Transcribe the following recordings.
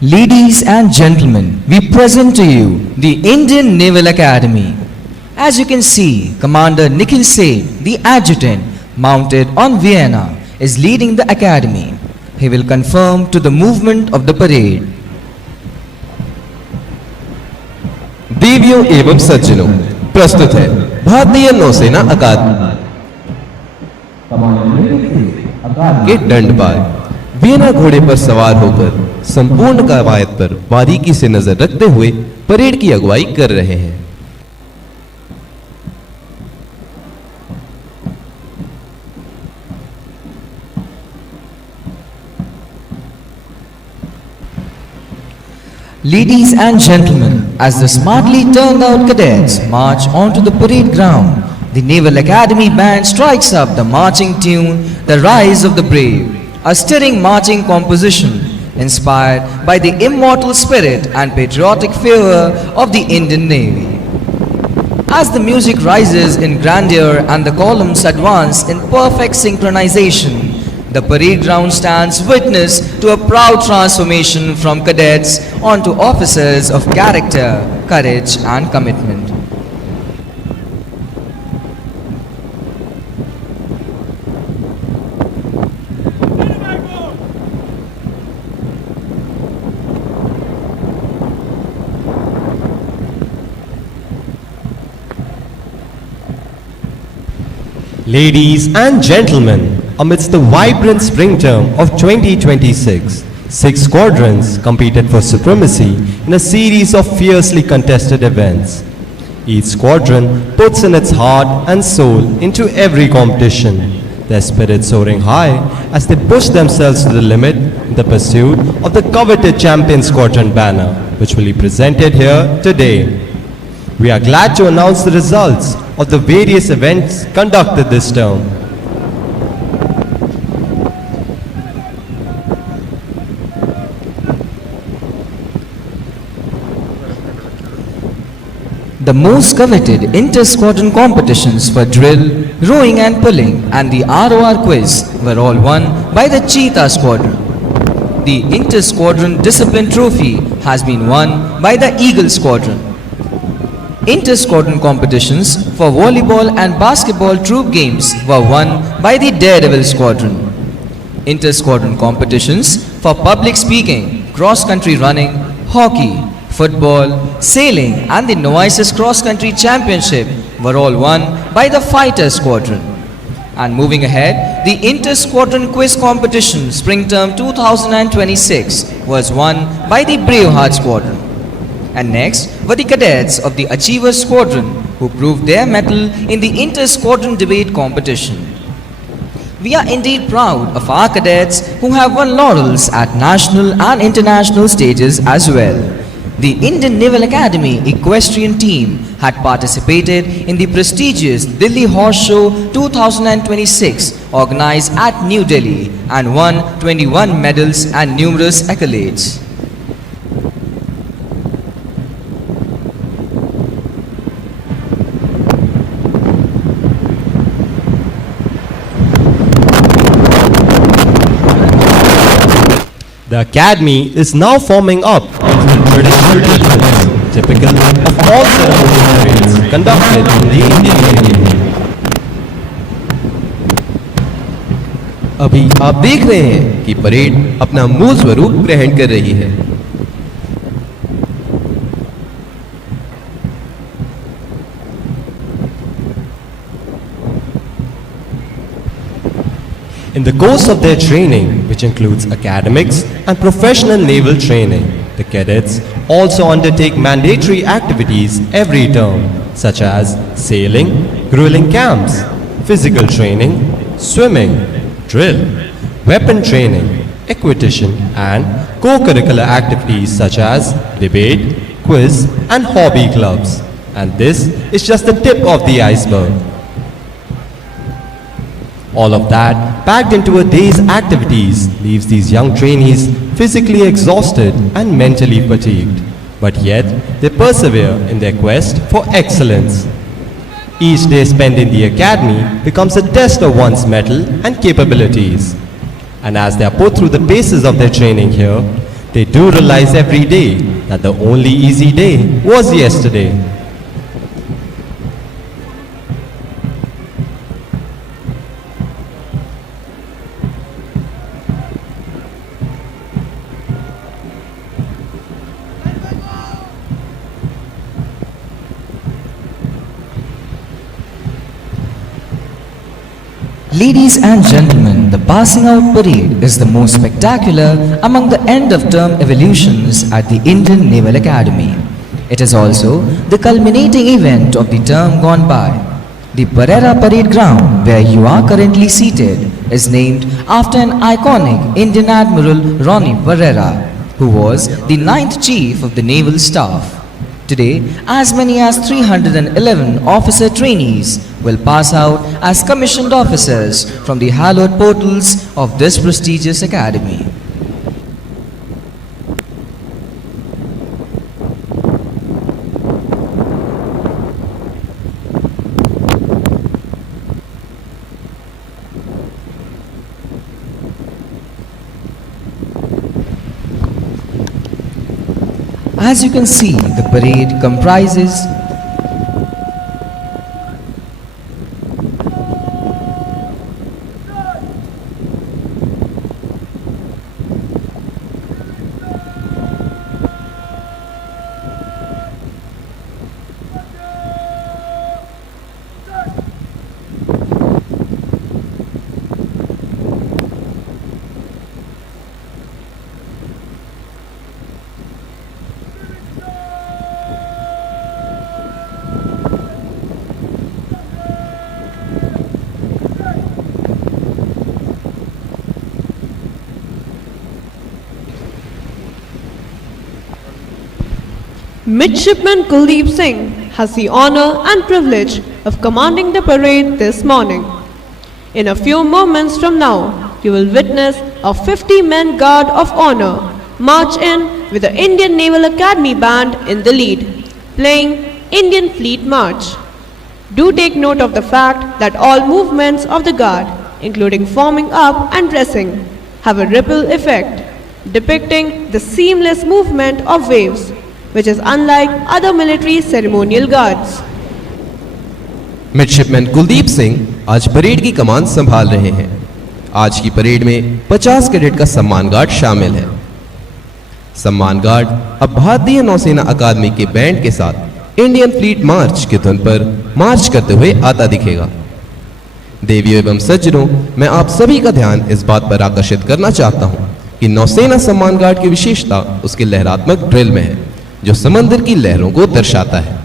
Ladies and gentlemen, we present to you the Indian Naval Academy. As you can see, Commander Nikhil Seth, the adjutant mounted on Vienna, is leading the academy. He will confirm to the movement of the parade. देवियों एवं सज्जनों, प्रस्तुत है भारतीय नौसेना अकादमी के दंडपाल Vienna घोड़े पर सवार होकर संपूर्ण कवायद पर बारीकी से नजर रखते हुए परेड की अगुवाई कर रहे हैं। Ladies and gentlemen, as the smartly turned out cadets march onto the parade ground, the Naval Academy band strikes up the marching tune, The Rise of the Brave, a stirring marching composition inspired by the immortal spirit and patriotic fervor of the Indian Navy. As the music rises in grandeur and the columns advance in perfect synchronization, the parade ground stands witness to a proud transformation from cadets onto officers of character, courage and commitment. Ladies and gentlemen, amidst the vibrant spring term of 2026, 6 squadrons competed for supremacy in a series of fiercely contested events. Each squadron puts in its heart and soul into every competition, their spirits soaring high as they push themselves to the limit in the pursuit of the coveted Champion Squadron banner, which will be presented here today. We are glad to announce the results of the various events conducted this term. The most coveted inter-squadron competitions for drill, rowing and pulling and the ROR quiz were all won by the Cheetah Squadron. The inter-squadron discipline trophy has been won by the Eagle Squadron. Inter-squadron competitions for volleyball and basketball troop games were won by the Daredevil Squadron. Inter-squadron competitions for public speaking, cross-country running, hockey, football, sailing and the Novices Cross Country Championship were all won by the Fighter Squadron. And moving ahead, the Inter-Squadron Quiz Competition Spring Term 2026 was won by the Braveheart Squadron. And next were the cadets of the Achievers Squadron who proved their mettle in the Inter-Squadron Debate Competition. We are indeed proud of our cadets who have won laurels at national and international stages as well. The Indian Naval Academy equestrian team had participated in the prestigious Delhi Horse Show 2026 organized at New Delhi and won 21 medals and numerous accolades. The Academy is now forming up into traditional rituals typical of all ceremonial parades conducted in the Indian Navy. अभी आप देख रहे हैं कि parade अपना मूल स्वरूप ग्रहण कर रही है। In the course of their training, which includes academics and professional naval training, the cadets also undertake mandatory activities every term, such as sailing, grilling camps, physical training, swimming, drill, weapon training, equitation, and co-curricular activities such as debate, quiz, and hobby clubs. And this is just the tip of the iceberg. All of that packed into a day's activities leaves these young trainees physically exhausted and mentally fatigued. But yet, they persevere in their quest for excellence. Each day spent in the academy becomes a test of one's mettle and capabilities. And as they are put through the paces of their training here, They do realize every day that the only easy day was yesterday. Ladies and gentlemen, the passing out parade is the most spectacular among the end-of-term evolutions at the Indian Naval Academy. It is also the culminating event of the term gone by. The Barrera Parade Ground, where you are currently seated, is named after an iconic Indian Admiral Ronnie Barrera, who was the 9th Chief of the Naval Staff. Today, as many as 311 officer trainees will pass out as commissioned officers from the hallowed portals of this prestigious academy. As you can see, the parade comprises Midshipman Kuldeep Singh has the honor and privilege of commanding the parade this morning. In a few moments from now, you will witness a 50-man guard of honor march in with the Indian Naval Academy band in the lead, playing Indian Fleet March. Do take note of the fact that all movements of the guard, including forming up and dressing, have a ripple effect, depicting the seamless movement of waves, which is unlike other military ceremonial guards. Midshipman Kuldeep Singh आज parade की कमान संभाल रहे हैं। आज की parade में 50 cadet का सम्मान गार्ड शामिल है। सम्मान गार्ड अब भारतीय नौसेना अकादमी के बैंड के साथ इंडियन फ्लीट मार्च की धुन पर मार्च करते हुए आता दिखेगा। देवियों एवं सज्जनों, मैं आप सभी का ध्यान इस बात पर आकर्षित करना चाहता हूं कि नौसेना सम्मान गार्ड की विशेषता उसके लहरात्मक ड्रिल में है, जो समंदर की लहरों को दर्शाता है।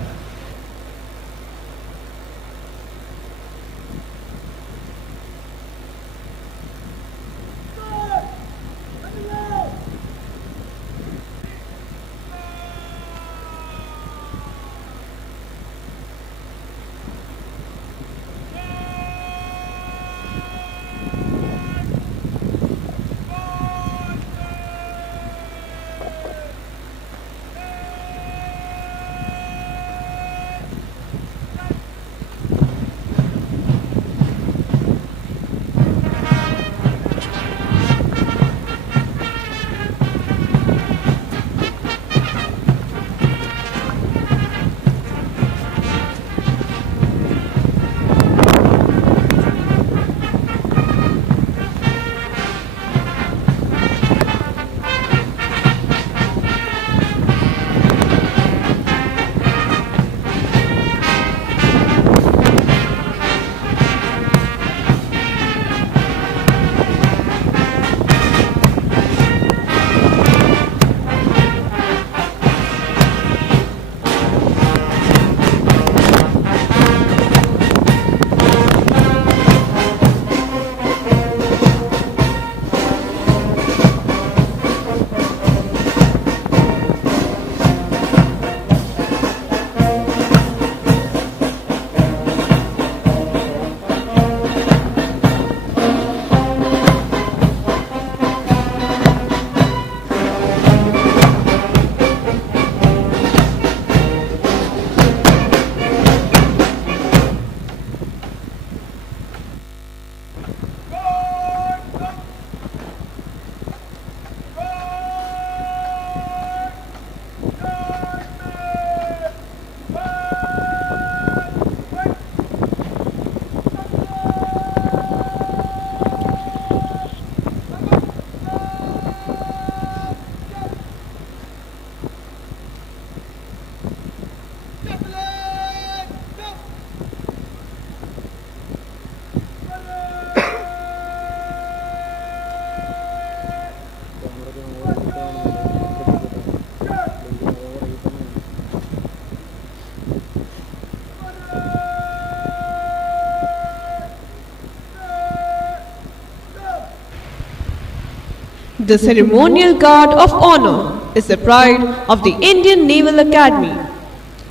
The ceremonial guard of honor is the pride of the Indian Naval Academy.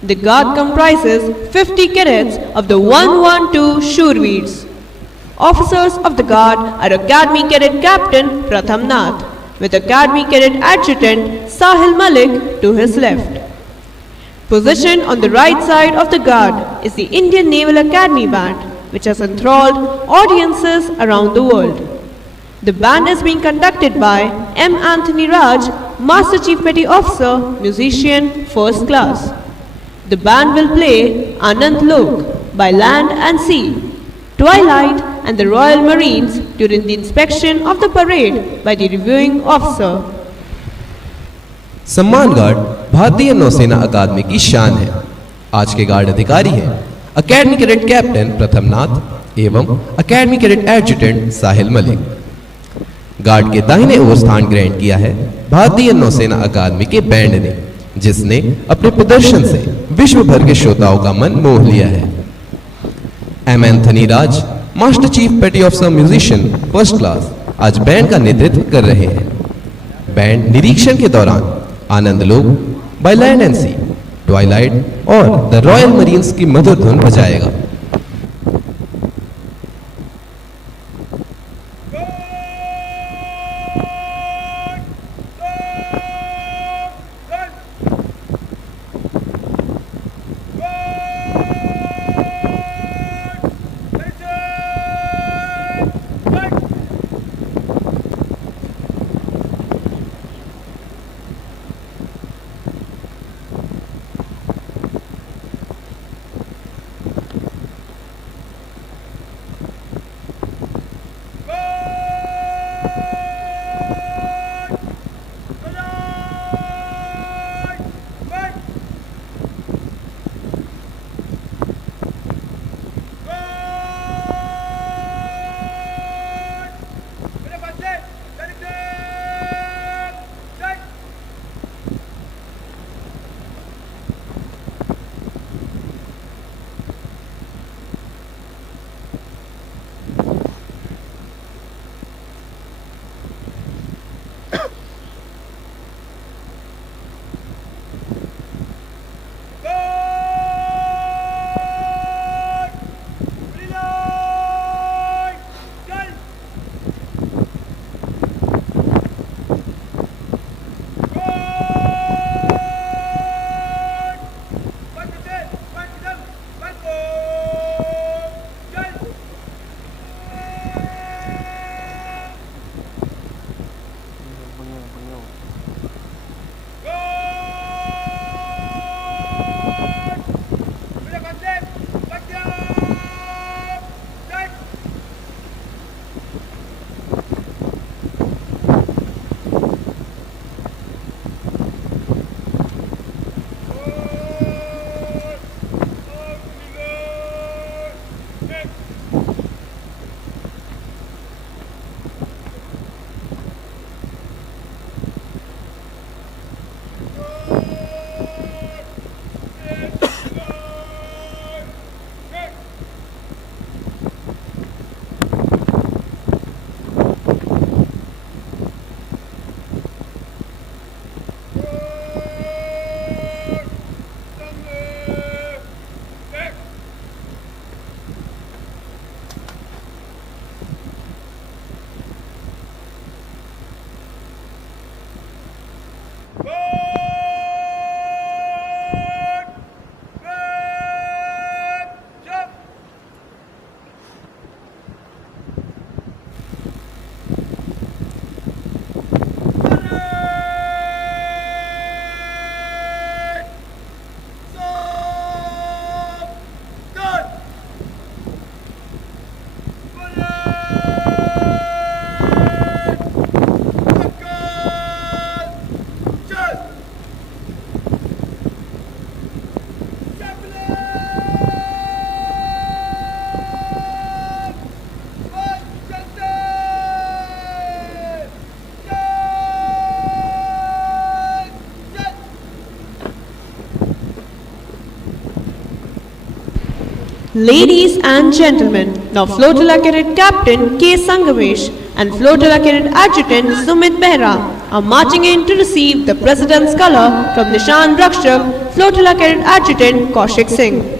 The guard comprises 50 cadets of the 112 Shurveers. Officers of the guard are Academy Cadet Captain Pratham Nath with Academy Cadet Adjutant Sahil Malik to his left. Positioned on the right side of the guard is the Indian Naval Academy Band, which has enthralled audiences around the world. The band is being conducted by M. Anthony Raj, Master Chief Petty Officer, musician, first class. The band will play Anand Lok by Land and Sea, Twilight and the Royal Marines during the inspection of the parade by the reviewing officer. सम्मान guard भारतीय नौसेना अकादमी की शान है। आज के guard अधिकारी हैं अकेडमी कैडेट कैप्टन प्रथम नाथ एवं अकेडमी कैडेट एडजुटेंट साहिल मलिक। गार्ड के दाहिने ओर स्थान ग्रहण किया है भारतीय नौसेना अकादमी के बैंड ने, जिसने अपने प्रदर्शन से विश्व भर के श्रोताओं का मन मोह लिया है। एम एंथनी राज, मास्टर चीफ पेटी ऑफिसर म्यूजिशियन फर्स्ट क्लास, आज बैंड का नेतृत्व कर रहे हैं। बैंड निरीक्षण के दौरान Anand Lok, by land and sea, twilight और द रॉयल मरीन्स की मधुर धुन बजाएगा। Ladies and gentlemen, now Flotilla Cadet Captain K. Sangamesh and Flotilla Cadet Adjutant Sumit Behra are marching in to receive the President's color from Nishan Rakshak, Flotilla Cadet Adjutant Kaushik Singh.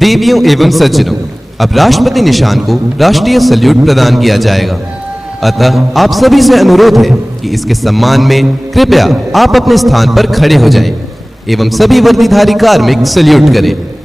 देवियों एवं सज्जनों, अब राष्ट्रपति निशान को राष्ट्रीय salute प्रदान किया जाएगा। अतः आप सभी से अनुरोध है कि इसके सम्मान में कृपया आप अपने स्थान पर खड़े हो जाएं एवं सभी वर्दीधारी कार्मिक सल्यूट करें।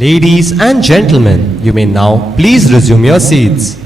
Ladies and gentlemen, you may now please resume your seats.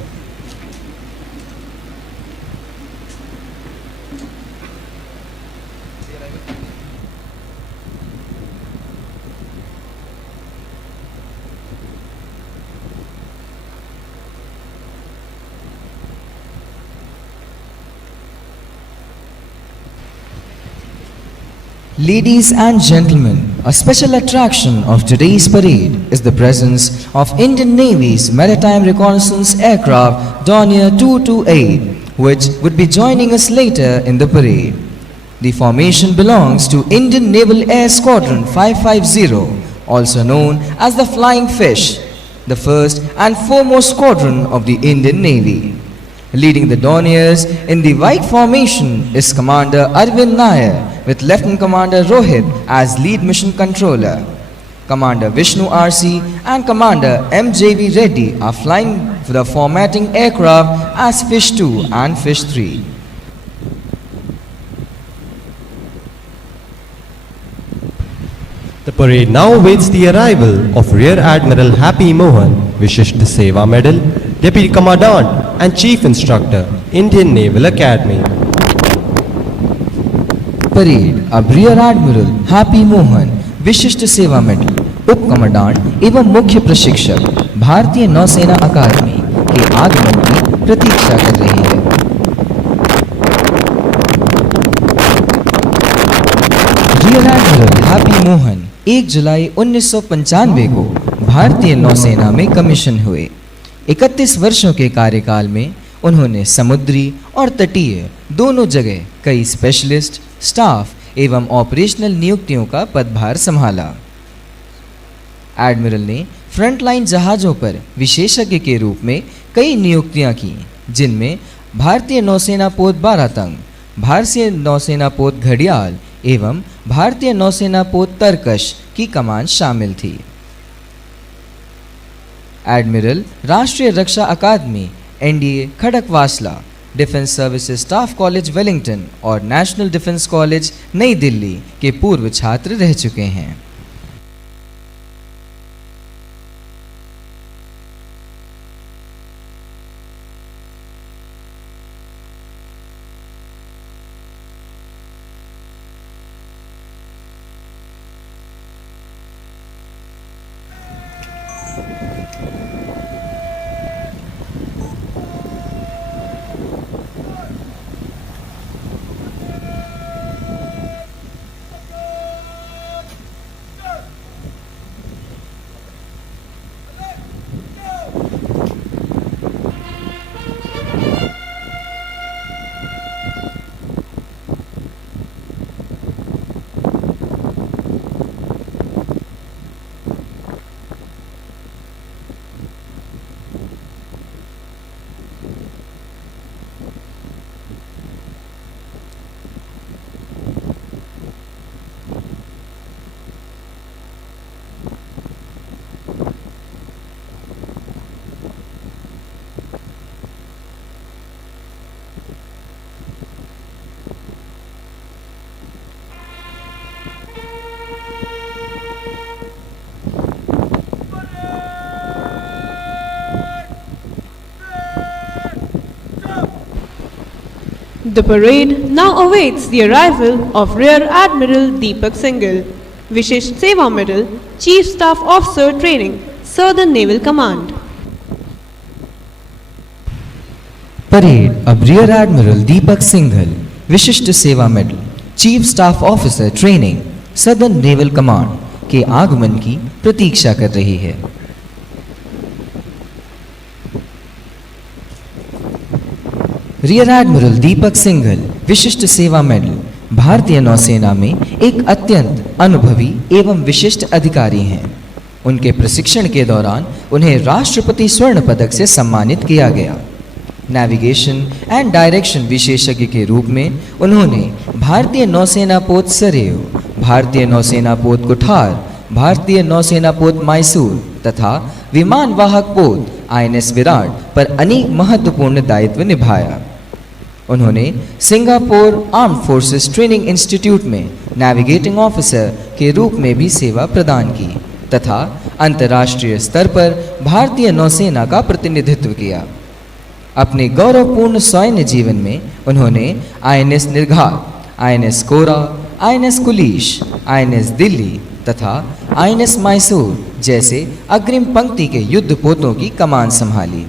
Ladies and gentlemen, a special attraction of today's parade is the presence of Indian Navy's Maritime Reconnaissance Aircraft Dornier 228 which would be joining us later in the parade. The formation belongs to Indian Naval Air Squadron 550, also known as the Flying Fish, the first and foremost squadron of the Indian Navy. Leading the Dorniers in the white formation is Commander Arvind Nair with Lieutenant Commander Rohit as lead mission controller. Commander Vishnu RC and Commander MJV Reddy are flying the formatting aircraft as Fish 2 and Fish 3. The parade now awaits the arrival of Rear Admiral Happy Mohan, Vishisht Seva Medal, Deputy Commandant and Chief Instructor, Indian Naval Academy. Parade अब rear admiral happy Mohan विशिष्ट सेवा medal उप commandant एवं मुख्य प्रशिक्षक भारतीय नौसेना अकादमी के आगमन की प्रतीक्षा कर रही है। रियर एडमिरल हैप्पी मोहन 1 जुलाई 1995 को भारतीय नौसेना में कमीशन हुए। 31 वर्षों के कार्यकाल में उन्होंने समुद्री और तटीय दोनों जगह कई स्पेशलिस्ट, स्टाफ एवं ऑपरेशनल नियुक्तियों का पदभार संभाला। एडमिरल ने फ्रंटलाइन जहाज़ों पर विशेषज्ञ के रूप में कई नियुक्तियां की, जिनमें भारतीय नौसेना पोत बारातंग, भारतीय नौसेना पोत घड़ियाल एवं भारतीय नौसेना पोत तरकश की कमान शामिल थी। Admiral Rashtriya Raksha Akademi NDA Khadakwasla, defence services staff college Wellington और national defence college Nai Delhi के पूर्व छात्र रह चुके हैं। The parade now awaits the arrival of Rear Admiral Deepak Singhal, Vishisht Seva Medal, Chief Staff Officer Training, Southern Naval Command. Parade अब rear admiral दीपक सिंघल विशिष्ट सेवा medal, chief staff officer training, southern naval command के आगमन की प्रतीक्षा कर रही है। Rear admiral दीपक सिंघल विशिष्ट सेवा मेडल भारतीय नौसेना में एक अत्यंत अनुभवी एवं विशिष्ट अधिकारी हैं। उनके प्रशिक्षण के दौरान उन्हें राष्ट्रपति स्वर्ण पदक से सम्मानित किया गया। नेविगेशन एंड डायरेक्शन विशेषज्ञ के रूप में उन्होंने भारतीय नौसेना पोत सरेव, भारतीय नौसेना पोत कुठार, भारतीय नौसेना पोत मैसूर तथा विमान वाहक पोत आईएनएस विराट पर अनेक महत्वपूर्ण दायित्व निभाया। उन्होंने Singapore armed forces training institute में नेविगेटिंग ऑफिसर के रूप में भी सेवा प्रदान की तथा अंतर्राष्ट्रीय स्तर पर भारतीय नौसेना का प्रतिनिधित्व किया। अपने गौरवपूर्ण सैन्य जीवन में उन्होंने आईएनएस निर्घात, आईएनएस कोरा, आईएनएस कुलीश, आईएनएस दिल्ली तथा आईएनएस मैसूर जैसे अग्रिम पंक्ति के युद्ध पोतों की कमान संभाली।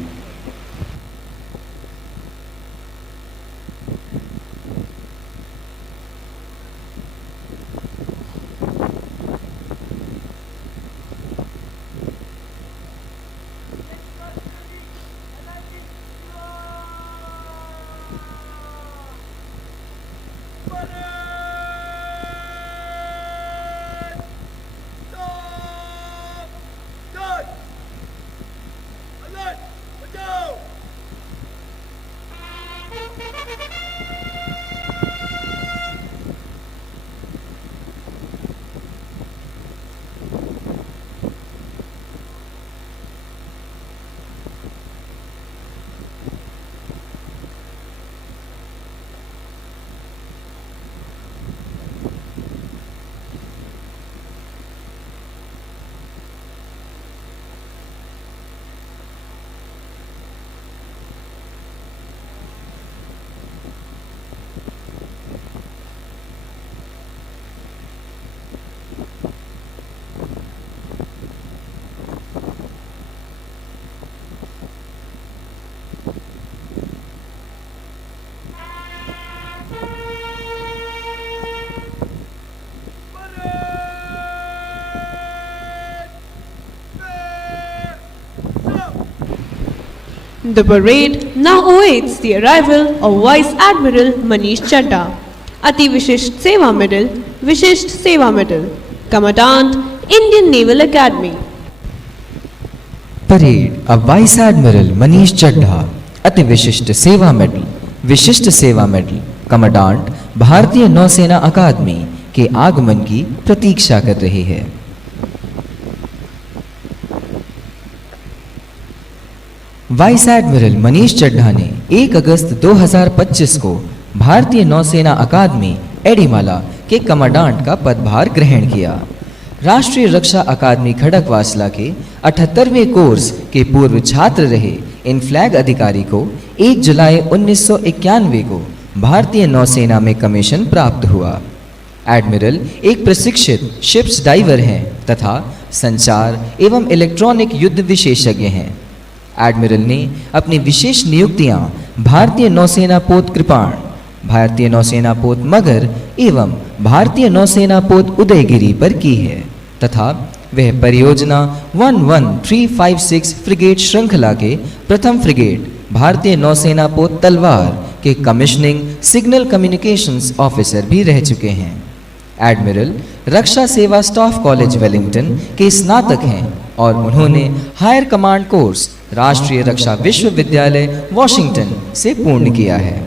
The parade now awaits the arrival of Vice Admiral Manish Chadha, Ati Vishisht Seva Medal, Vishisht Seva Medal, Commandant, Indian Naval Academy. Parade of Vice Admiral Manish Chadha, अति विशिष्ट सेवा मेडल, विशिष्ट सेवा मेडल, कमांडेंट भारतीय नौसेना अकादमी के आगमन की प्रतीक्षा कर रही है। वाइस एडमिरल मनीष चड्ढा ने 1 अगस्त 2025 को भारतीय नौसेना अकादमी एडिमाला के कमांडेंट का पदभार ग्रहण किया। राष्ट्रीय रक्षा अकादमी खड़कवासला के 78वें कोर्स के पूर्व छात्र रहे इन फ्लैग अधिकारी को 1 जुलाई 1991 को भारतीय नौसेना में कमीशन प्राप्त हुआ। एडमिरल एक प्रशिक्षित शिप्स डाइवर हैं तथा संचार एवं इलेक्ट्रॉनिक युद्ध विशेषज्ञ हैं। एडमिरल ने अपनी विशेष नियुक्तियां भारतीय नौसेना पोत कृपाण, भारतीय नौसेना पोत मगर एवं भारतीय नौसेना पोत उदयगिरी पर की है तथा वह परियोजना 11356 फ्रिगेट श्रृंखला के प्रथम फ्रिगेट भारतीय नौसेना पोत तलवार के कमिश्निंग सिग्नल कम्युनिकेशंस ऑफिसर भी रह चुके हैं। एडमिरल रक्षा सेवा स्टाफ कॉलेज वेलिंगटन के स्नातक हैं और उन्होंने हायर कमांड कोर्स राष्ट्रीय रक्षा विश्वविद्यालय वॉशिंगटन से पूर्ण किया है।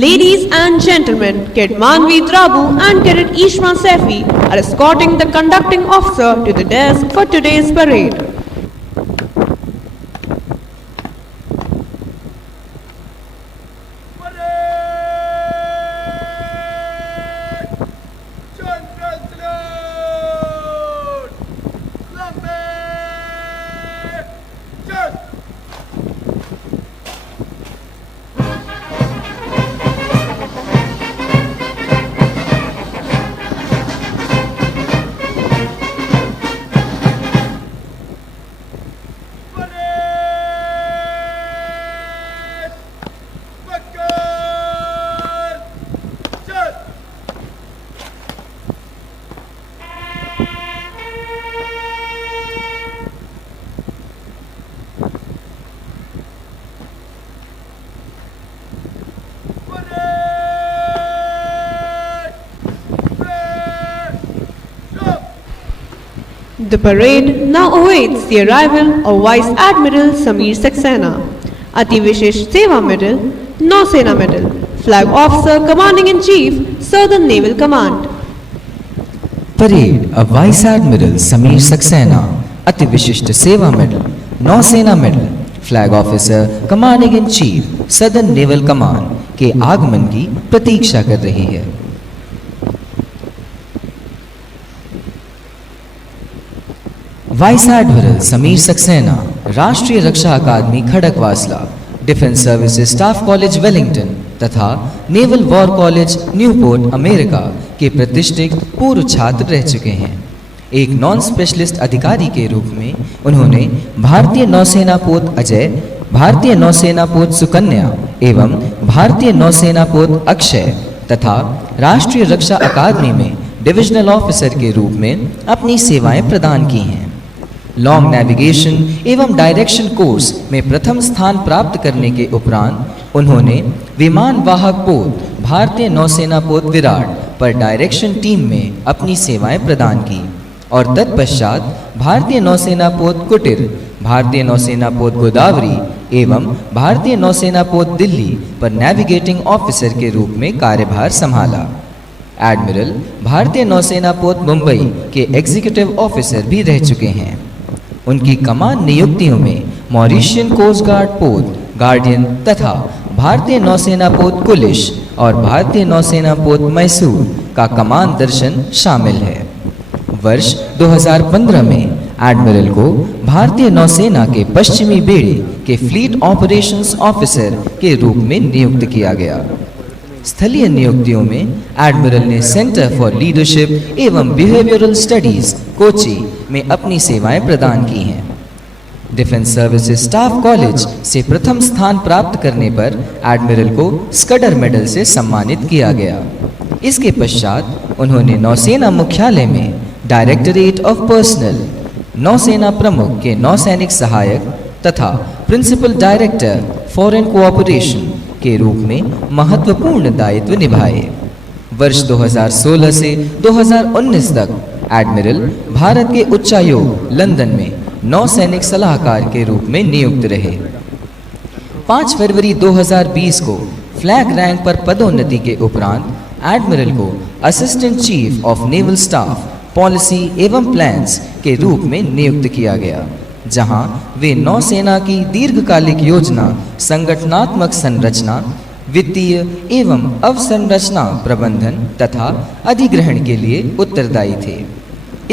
Ladies and gentlemen, Cadet Manvi Drabu and Cadet Ishma Saifi are escorting the conducting officer to the desk for today's parade. The parade now awaits the arrival of Vice Admiral Samir Saxena, Ati Vishish Seva Medal, Nausena Medal, Flag Officer Commanding in Chief, Southern Naval Command. Parade of Vice Admiral Samir Saxena, अति विशिष्ट सेवा medal, नौसेना medal, flag officer commanding in chief southern naval command के आगमन की प्रतीक्षा कर रही है। Vice admiral Sameer Saxena Rashtriya Raksha Akademi Khadakwasla, defence services staff college Wellington तथा naval war college Newport America के प्रतिष्ठित पूर्व छात्र रह चुके हैं। एक नॉन स्पेशलिस्ट अधिकारी के रूप में उन्होंने भारतीय नौसेना पोत अजय, भारतीय नौसेना पोत सुकन्या एवं भारतीय नौसेना पोत अक्षय तथा राष्ट्रीय रक्षा अकादमी में डिविजनल ऑफिसर के रूप में अपनी सेवाएं प्रदान की हैं। लॉन्ग नेविगेशन एवं डायरेक्शन कोर्स में प्रथम स्थान प्राप्त करने के उपरांत उन्होंने विमान वाहक पोत भारतीय नौसेना पोत विराट पर डायरेक्शन टीम में अपनी सेवाएं प्रदान की और तत्पश्चात भारतीय नौसेना पोत कुटीर, भारतीय नौसेना पोत गोदावरी एवं भारतीय नौसेना पोत दिल्ली पर नेविगेटिंग ऑफिसर के रूप में कार्यभार संभाला। एडमिरल भारतीय नौसेना पोत मुंबई के एग्जीक्यूटिव ऑफिसर भी रह चुके हैं। उनकी कमान नियुक्तियों में मॉरिशियन कोस्ट गार्ड पोत गार्डियन तथा भारतीय नौसेना पोत कुलिश और भारतीय नौसेना पोत मैसूर का कमान दर्शन शामिल है। वर्ष 2015 में एडमिरल को भारतीय नौसेना के पश्चिमी बेड़े के फ्लीट ऑपरेशंस ऑफिसर के रूप में नियुक्त किया गया। स्थलीय नियुक्तियों में एडमिरल ने सेंटर फॉर लीडरशिप एवं बिहेवियरल स्टडीज कोची में अपनी सेवाएं प्रदान की हैं। डिफेंस सर्विसेज स्टाफ कॉलेज से प्रथम स्थान प्राप्त करने पर एडमिरल को स्कडर मेडल से सम्मानित किया गया। इसके पश्चात उन्होंने नौसेना मुख्यालय में डायरेक्टरेट ऑफ पर्सनल, नौसेना प्रमुख के नौसैनिक सहायक तथा प्रिंसिपल डायरेक्टर फॉरेन कोऑपरेशन के रूप में महत्वपूर्ण दायित्व निभाए। वर्ष 2016 से 2019 तक एडमिरल भारत के उच्चायोग लंदन में नौसैनिक सलाहकार के रूप में नियुक्त रहे। 5 फरवरी 2020 को फ्लैग रैंक पर पदोन्नति के उपरांत एडमिरल को assistant chief of naval staff policy एवं प्लान्स के रूप में नियुक्त किया गया, जहां वे नौसेना की दीर्घकालिक योजना, संगठनात्मक संरचना, वित्तीय एवं अवसंरचना प्रबंधन तथा अधिग्रहण के लिए उत्तरदायी थे।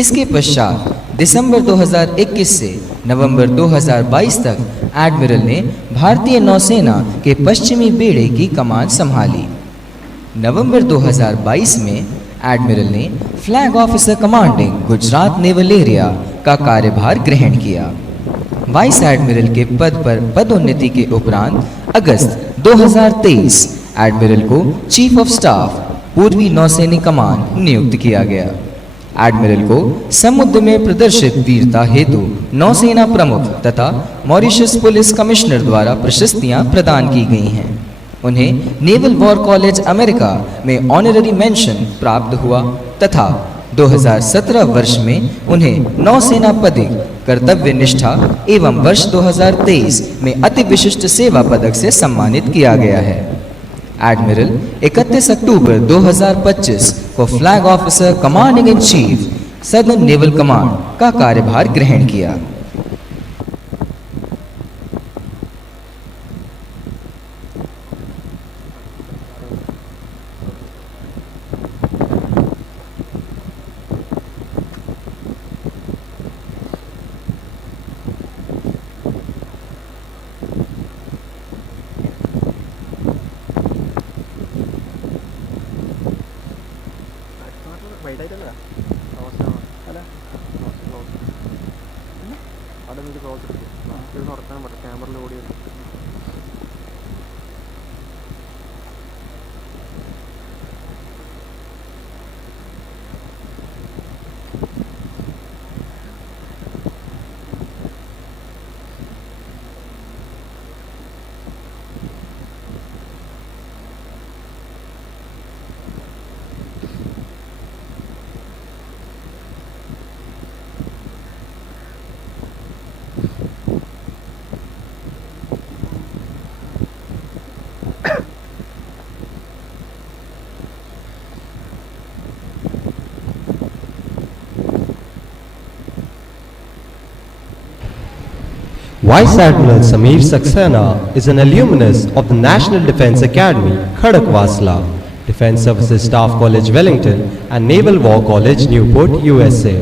इसके पश्चात दिसंबर 2021 से नवंबर 2022 तक एडमिरल ने भारतीय नौसेना के पश्चिमी बेड़े की कमान संभाली। नवंबर 2022 में एडमिरल ने flag officer commanding Gujarat naval area का कार्यभार ग्रहण किया। वाइस एडमिरल के पद पर पदोन्नति के उपरांत अगस्त 2023 एडमिरल को चीफ ऑफ स्टाफ पूर्वी नौसैनिक कमान नियुक्त किया गया। एडमिरल को समुद्र में प्रदर्शित वीरता हेतु नौसेना प्रमुख तथा मॉरिशस पुलिस कमिश्नर द्वारा प्रशस्तियां प्रदान की गई हैं। उन्हें नेवल वॉर कॉलेज अमेरिका में ऑनररी मेंशन प्राप्त हुआ तथा 2017 वर्ष में उन्हें नौसेना पदक, कर्तव्य निष्ठा एवं वर्ष 2023 में अति विशिष्ट सेवा पदक से सम्मानित किया गया है। एडमिरल 31 अक्टूबर 2025 को flag officer commanding in chief southern naval command का कार्यभार ग्रहण किया। Vice Admiral Sameer Saxena is an alumnus of the National Defence Academy, Khadakwasla, Defence Services Staff College, Wellington, and Naval War College, Newport, USA.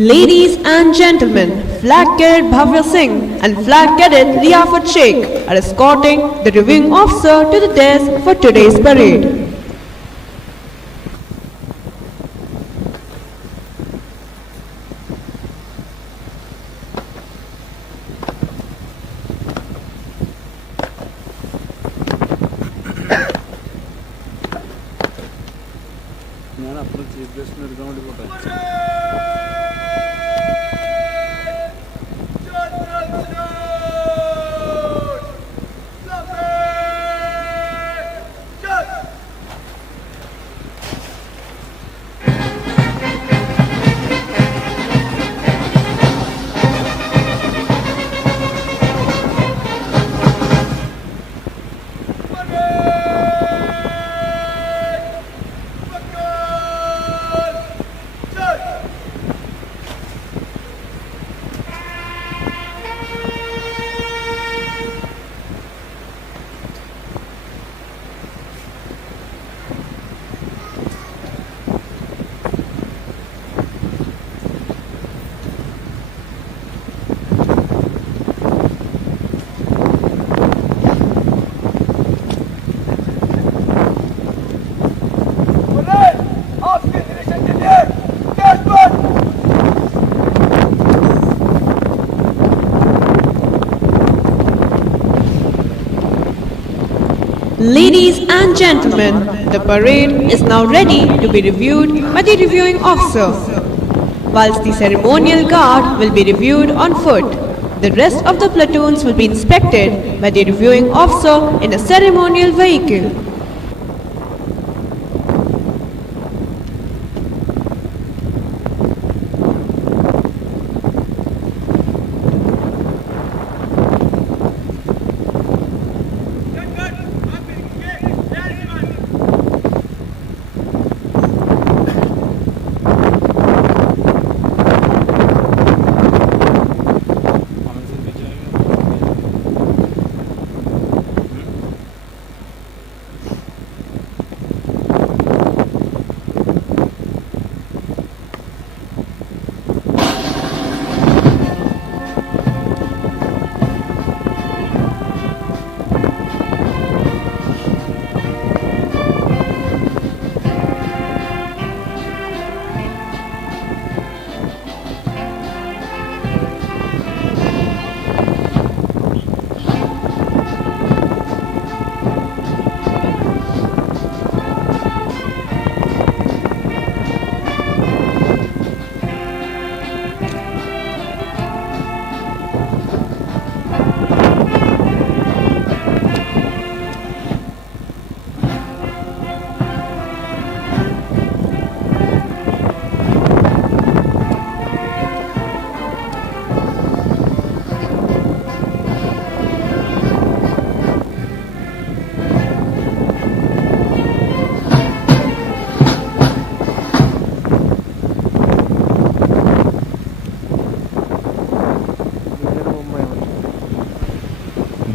Ladies and gentlemen, Flag Cadet Bhavya Singh and Flag Cadet Liafat Sheikh are escorting the reviewing officer to the desk for today's parade. Ladies and gentlemen, the parade is now ready to be reviewed by the reviewing officer. Whilst the ceremonial guard will be reviewed on foot, the rest of the platoons will be inspected by the reviewing officer in a ceremonial vehicle.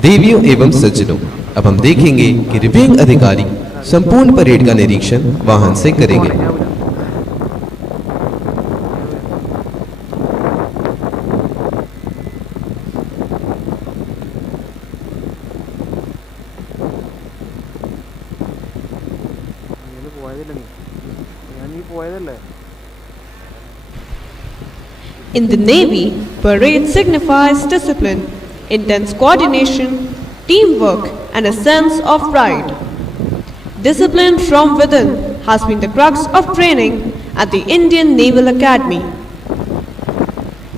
देवियों एवं सज्जनों, अब हम देखेंगे कि reviewing अधिकारी संपूर्ण parade का निरीक्षण वाहन से करेंगे। In the Navy, parade signifies discipline, intense coordination, teamwork, and a sense of pride. Discipline from within has been the crux of training at the Indian Naval Academy.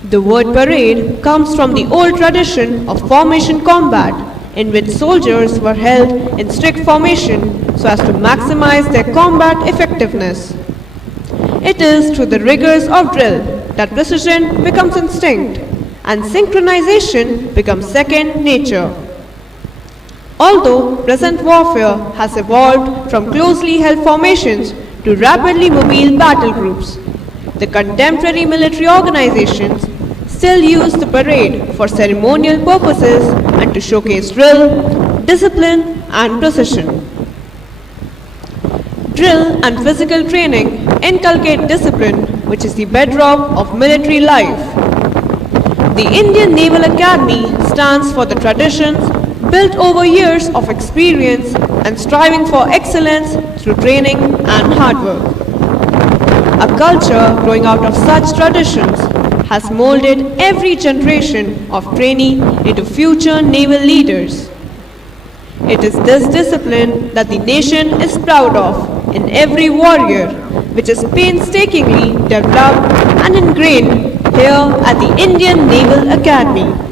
The word parade comes from the old tradition of formation combat, in which soldiers were held in strict formation so as to maximize their combat effectiveness. It is through the rigors of drill that precision becomes instinct and synchronization becomes second nature. Although present warfare has evolved from closely held formations to rapidly mobile battle groups, the contemporary military organizations still use the parade for ceremonial purposes and to showcase drill, discipline, and precision. Drill and physical training inculcate discipline which is the bedrock of military life. The Indian Naval Academy stands for the traditions built over years of experience and striving for excellence through training and hard work. A culture growing out of such traditions has molded every generation of trainee into future naval leaders. It is this discipline that the nation is proud of in every warrior, which is painstakingly developed and ingrained here at the Indian Naval Academy.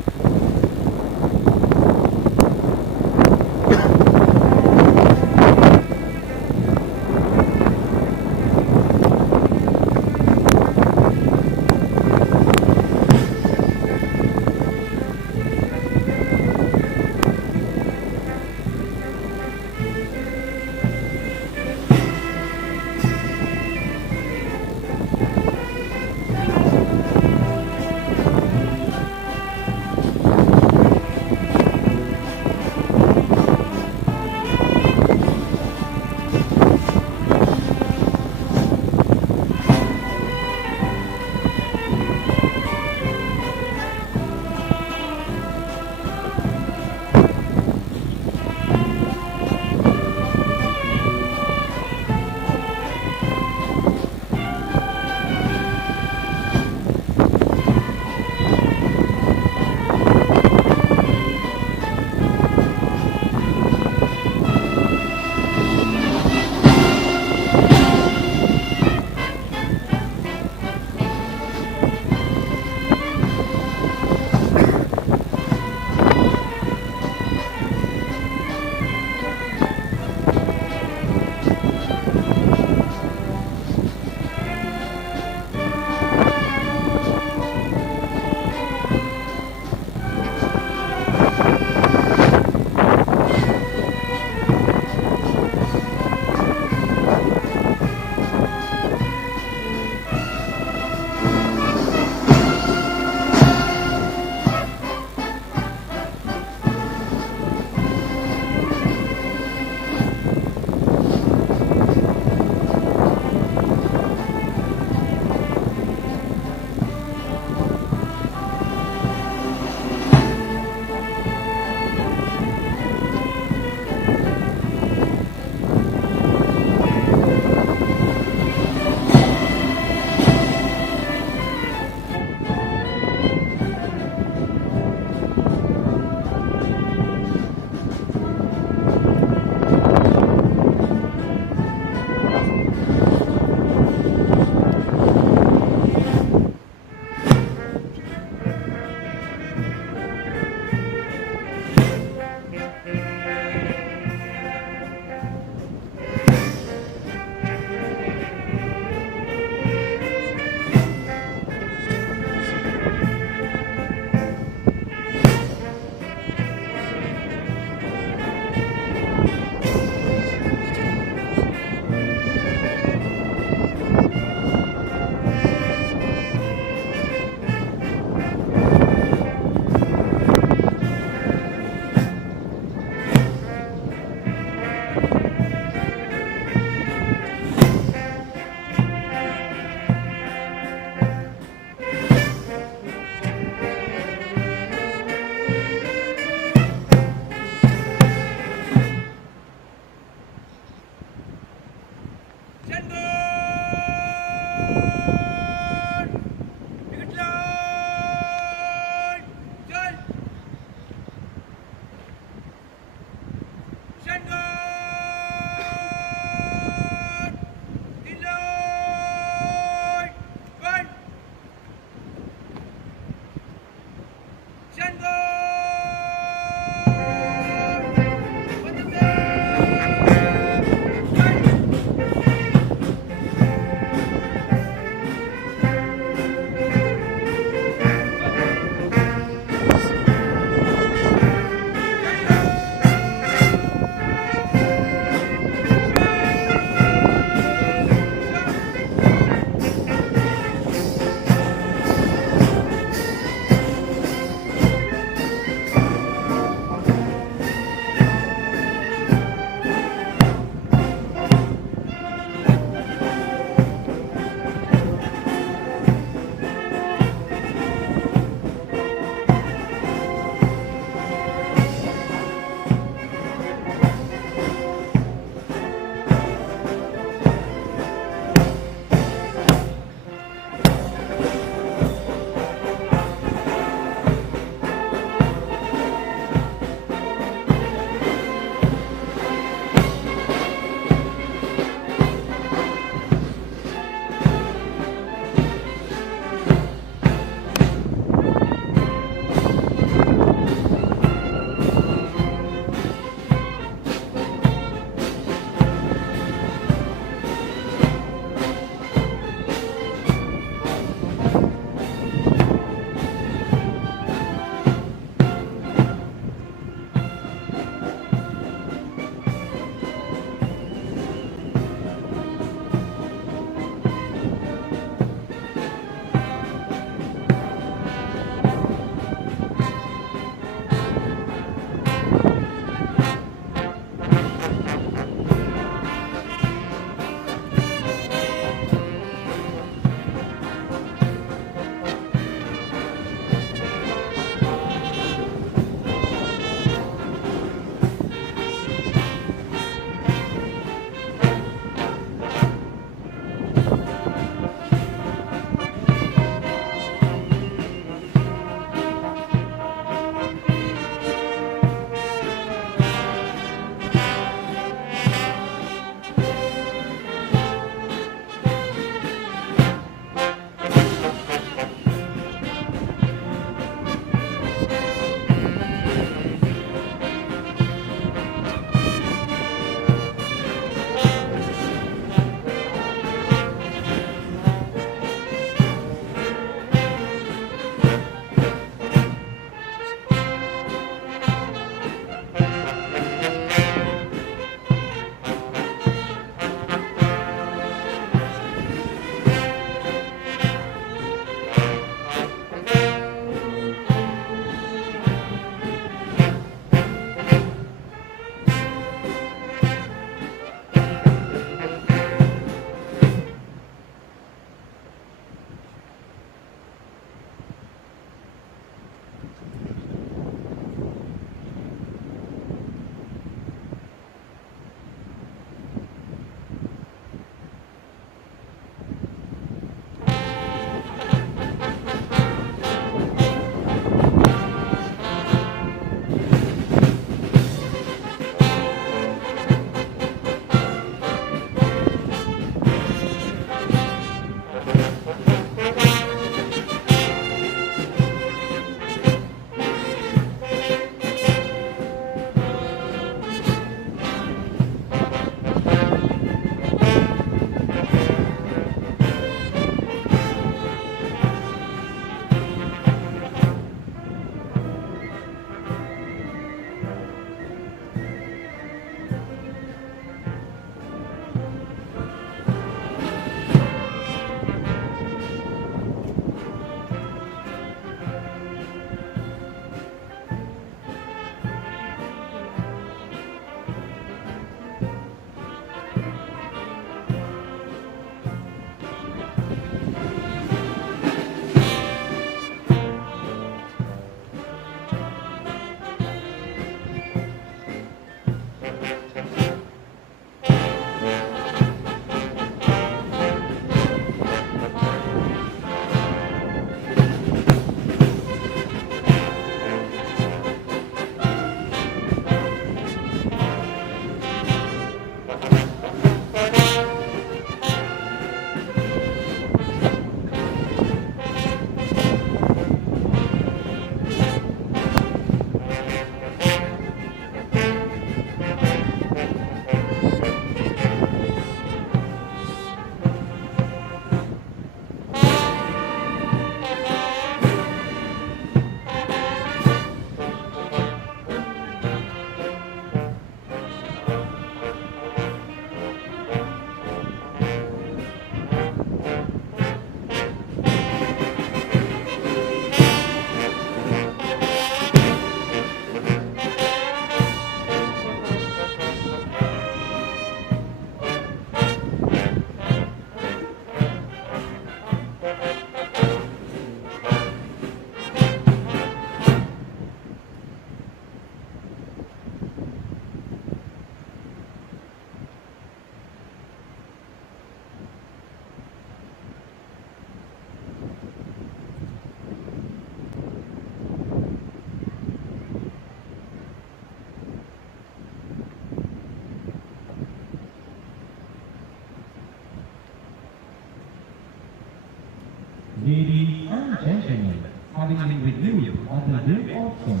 Ladies and gentlemen, having been reviewed at the drill option,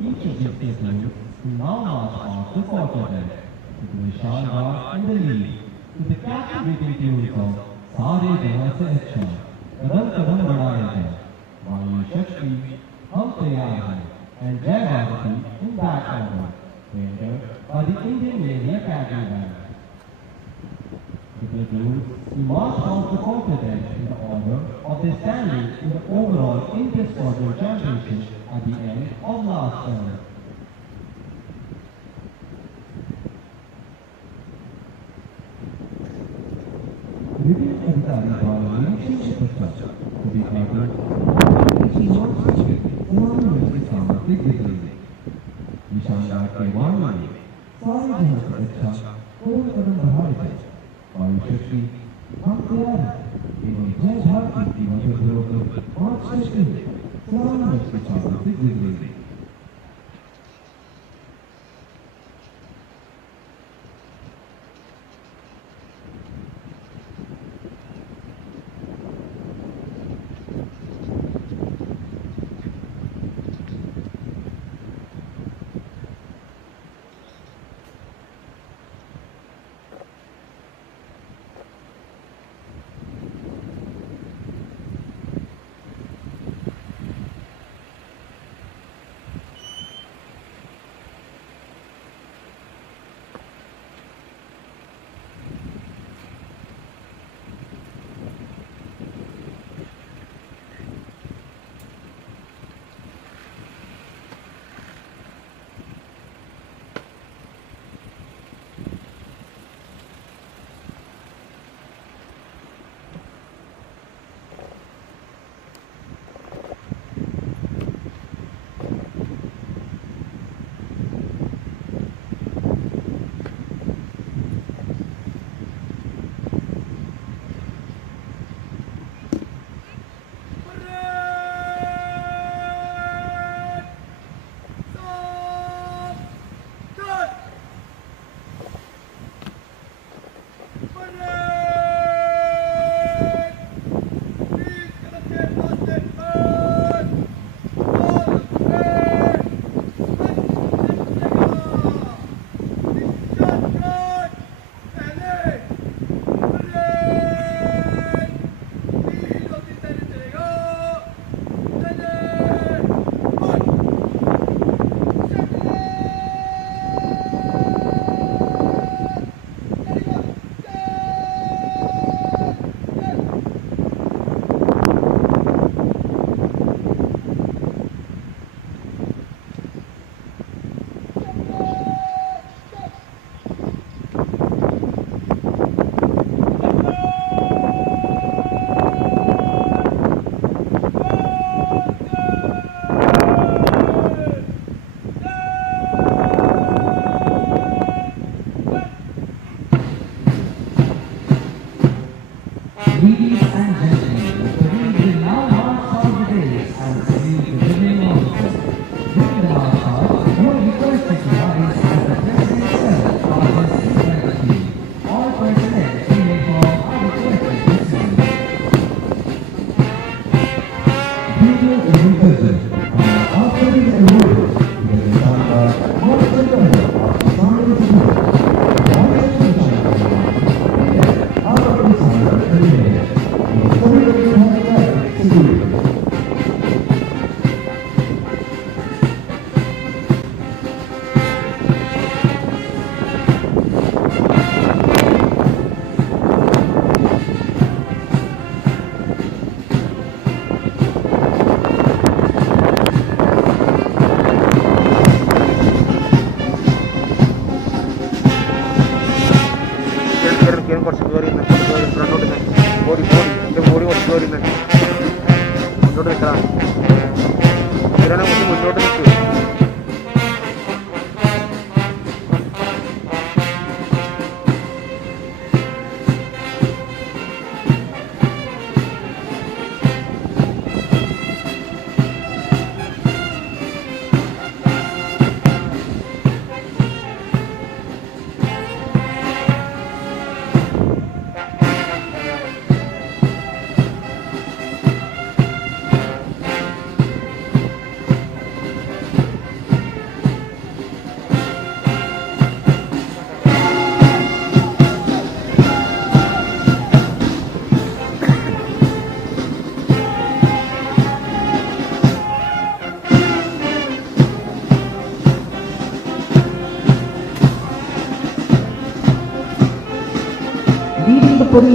each of these platoons now march off the quarterdeck to the Shalva and the lead to the captivating tunes of Sare Jahan Se Achha, Kadam Kadam Badhaya Hai, Vayu Shakti, Hum Tayar Hai, and Jai Bharati in that order, rendered by the Indian Navy Academy Band. The platoons march off the quarterdeck in the order of their standing in the overall inter-squadron championship at the end of last term. Review Adhikari द्वारा निरीक्षण से पश्चात सभी platoon समान के सामर्थ्य दिख रही निशानदार के वाणा में सारे जहां से अच्छा कदम कदम बढ़ाए जाए वायु शक्ति हम तैयार हैं एवं जय भारत की मधुर धरोहर पर पांच शक्ति समान के सामर्थ्य दिख रही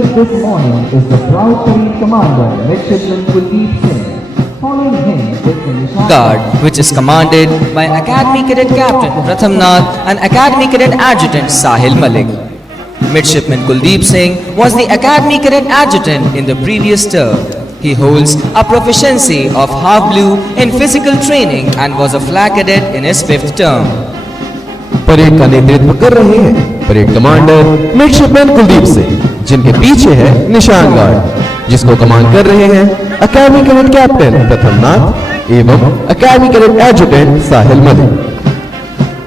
paraded this morning is the proud parade commander, Midshipman Kuldeep Singh. Following him is the Nishan Guard, which is commanded by Academy Cadet Captain Pratham Nath and Academy Cadet Adjutant Sahil Malik. Midshipman Kuldeep Singh was the Academy Cadet Adjutant in the previous term. He holds a proficiency of half blue in physical training and was a flag cadet in his 5th term. Parade का नेतृत्व कर रहे हैं parade commander midshipman Kuldeep Singh, जिनके पीछे है निशान guard, जिसको कमान कर रहे हैं अकेडमी कैडेट कैप्टन प्रथम नाथ एवं अकेडमी कैडेट एडजुटेंट साहिल मलिक।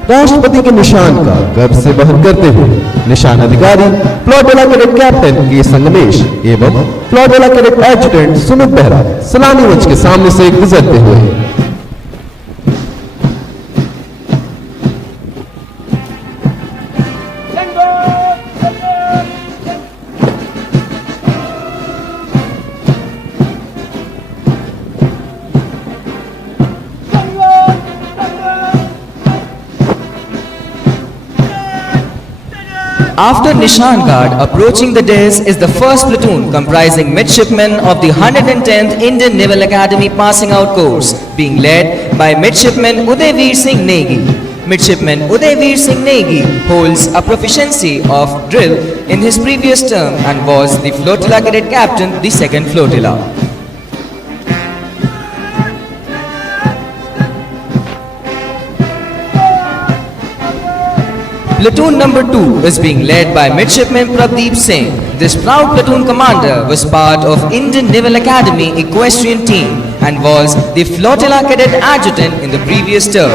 राष्ट्रपति के निशान का गर्व से वहन करते हुए निशान अधिकारी फ्लोटिला कैडेट कैप्टन के संगमेश एवं flotilla cadet adjutant Sumit Behera सलामी मंच के सामने से गुजरते हुए After Nishan Guard, approaching the dais is the first platoon comprising midshipmen of the 110th Indian Naval Academy passing out course, being led by Midshipman Udayveer Singh Negi. Midshipman Udayveer Singh Negi holds a proficiency of drill in his previous term and was the Flotilla Cadet Captain, the 2nd Flotilla. Platoon number 2 is being led by Midshipman Pradeep Singh. This proud platoon commander was part of Indian Naval Academy equestrian team and was the Flotilla Cadet Adjutant in the previous term.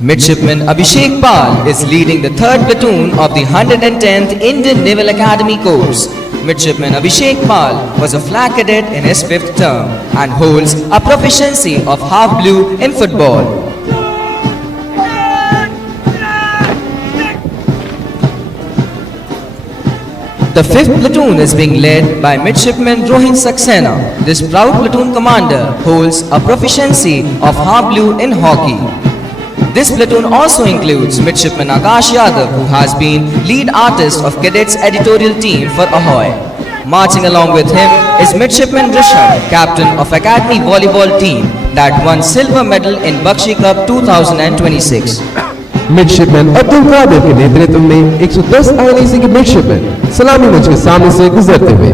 Midshipman Abhishek Pal is leading the 3rd platoon of the 110th Indian Naval Academy course. Midshipman Abhishek Pal was a flag cadet in his 5th term and holds a proficiency of half blue in football. The 5th platoon is being led by Midshipman Rohin Saxena. This proud platoon commander holds a proficiency of half blue in hockey. This platoon also includes Midshipman Akash Yadav, who has been lead artist of cadets editorial team for Ahoy. Marching along with him is Midshipman Rishabh, captain of Academy volleyball team that won silver medal in Bakshi Cup 2026. Midshipman Abdul Qadir के नेतृत्व में 110 आईएनएसी के midshipman सलामी मंच के सामने से गुजरते हुए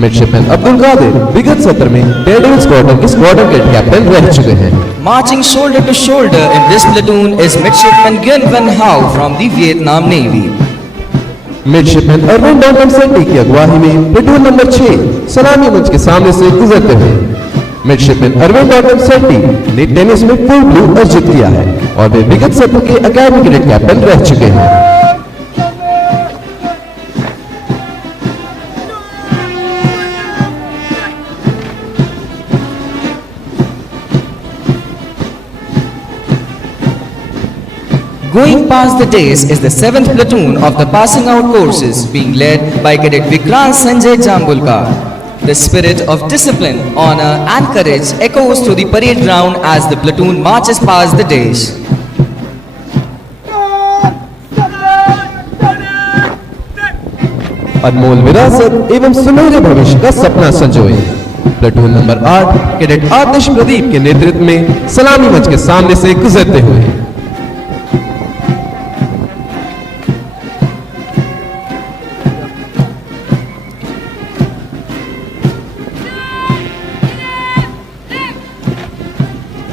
मिडशिपमैन अब्दुल कादिर विगत सत्र में डेयरडेविल स्क्वाड्रन के स्क्वाड्रन कैडेट कैप्टन रह चुके हैं। Marching shoulder to shoulder in this platoon is Midshipman Nguyen Van Hau from the Vietnam Navy. Midshipman Arvind Dalton Setty की अगुवाई में प्लेटून नंबर 6 सलामी मंच के सामने से गुजरते हुए मिडशिपमैन अरविंद डॉल्टन सेट्टी ने टेनिस में फुल ब्लू अर्जित किया है और वे विगत सत्र के अकेडमी कैडेट कैप्टन रह चुके हैं। Going past the dais is the 7th platoon of the passing out courses being led by Cadet Vikrant Sanjay Jambulkar. The spirit of discipline, honor and courage echoes through the parade ground as the platoon marches past the dais. अनमोल विरासत एवं सुनहरे भविष्य का सपना संजोए platoon number 8 cadet आतिश प्रदीप के नेतृत्व में सलामी मंच के सामने से गुजरते हुए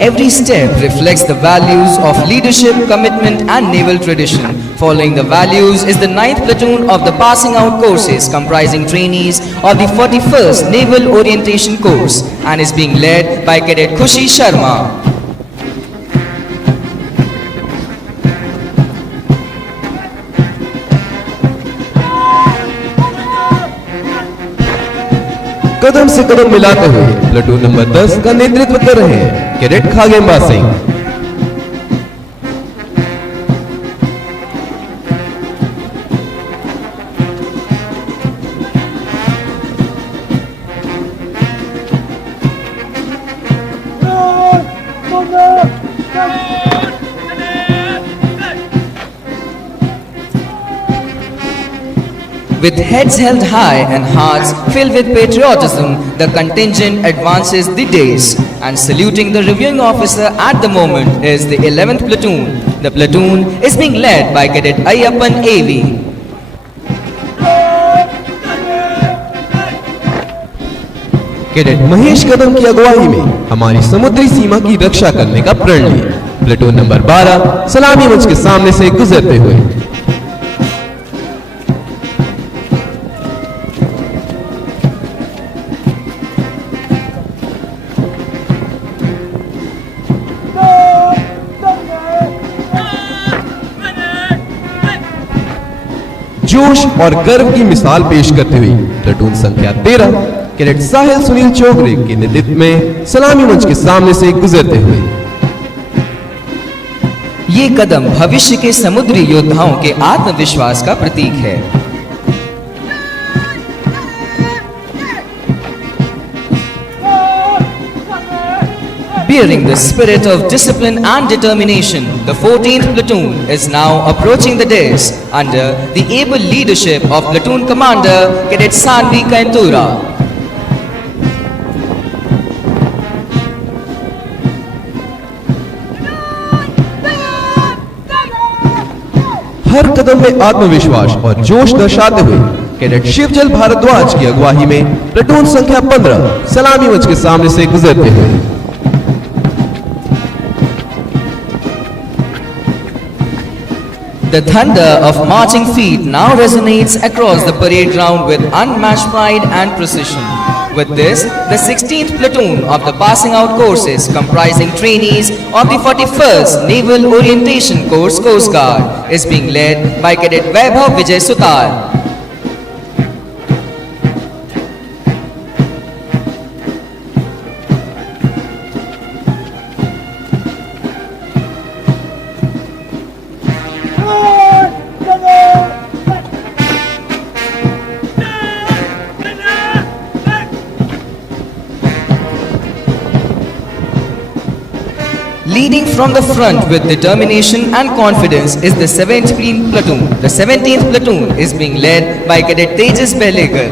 Every step reflects the values of leadership, commitment and naval tradition. Following the values is the 9th platoon of the passing out courses comprising trainees of the 41st Naval Orientation Course and is being led by Cadet Khushi Sharma. कदम से कदम मिलाते हुए platoon number 10 का नेतृत्व कर रहे हैं cadet Khagemba Singh. With heads held high and hearts filled with patriotism, the contingent advances the dais, and saluting the reviewing officer at the moment is the 11th platoon. The platoon is being led by Cadet Ayyappan AV. Cadet Mahesh Kadam की अगुवाई में हमारी समुद्री सीमा की रक्षा करने का प्रण लिए प्लेटून नंबर 12 सलामी मंच के सामने से गुजरते हुए जोश और गर्व की मिसाल पेश करते हुए प्लेटून संख्या 13 कैडेट साहिल सुनील चौगरे के नेतृत्व में सलामी मंच के सामने से गुजरते हुए ये कदम भविष्य के समुद्री योद्धाओं के आत्मविश्वास का प्रतीक है। Bearing the spirit of discipline and determination, the 14th platoon is now approaching the dais under the able leadership of platoon commander Cadet Sanvi Kaintura. हर कदम में आत्मविश्वास और जोश दर्शाते हुए कैडेट शिवजल भारद्वाज की अगुवाई में प्लेटून संख्या 15 सलामी मंच के सामने से गुजरते हुए The thunder of marching feet now resonates across the parade ground with unmatched pride and precision. With this, the 16th platoon of the passing out courses comprising trainees of the 41st Naval Orientation Course Coast Guard is being led by Cadet Vaibhav Vijay Sutar. Leading from the front with determination and confidence is the 17th platoon. The 17th platoon is being led by Cadet Tejas Behlegar.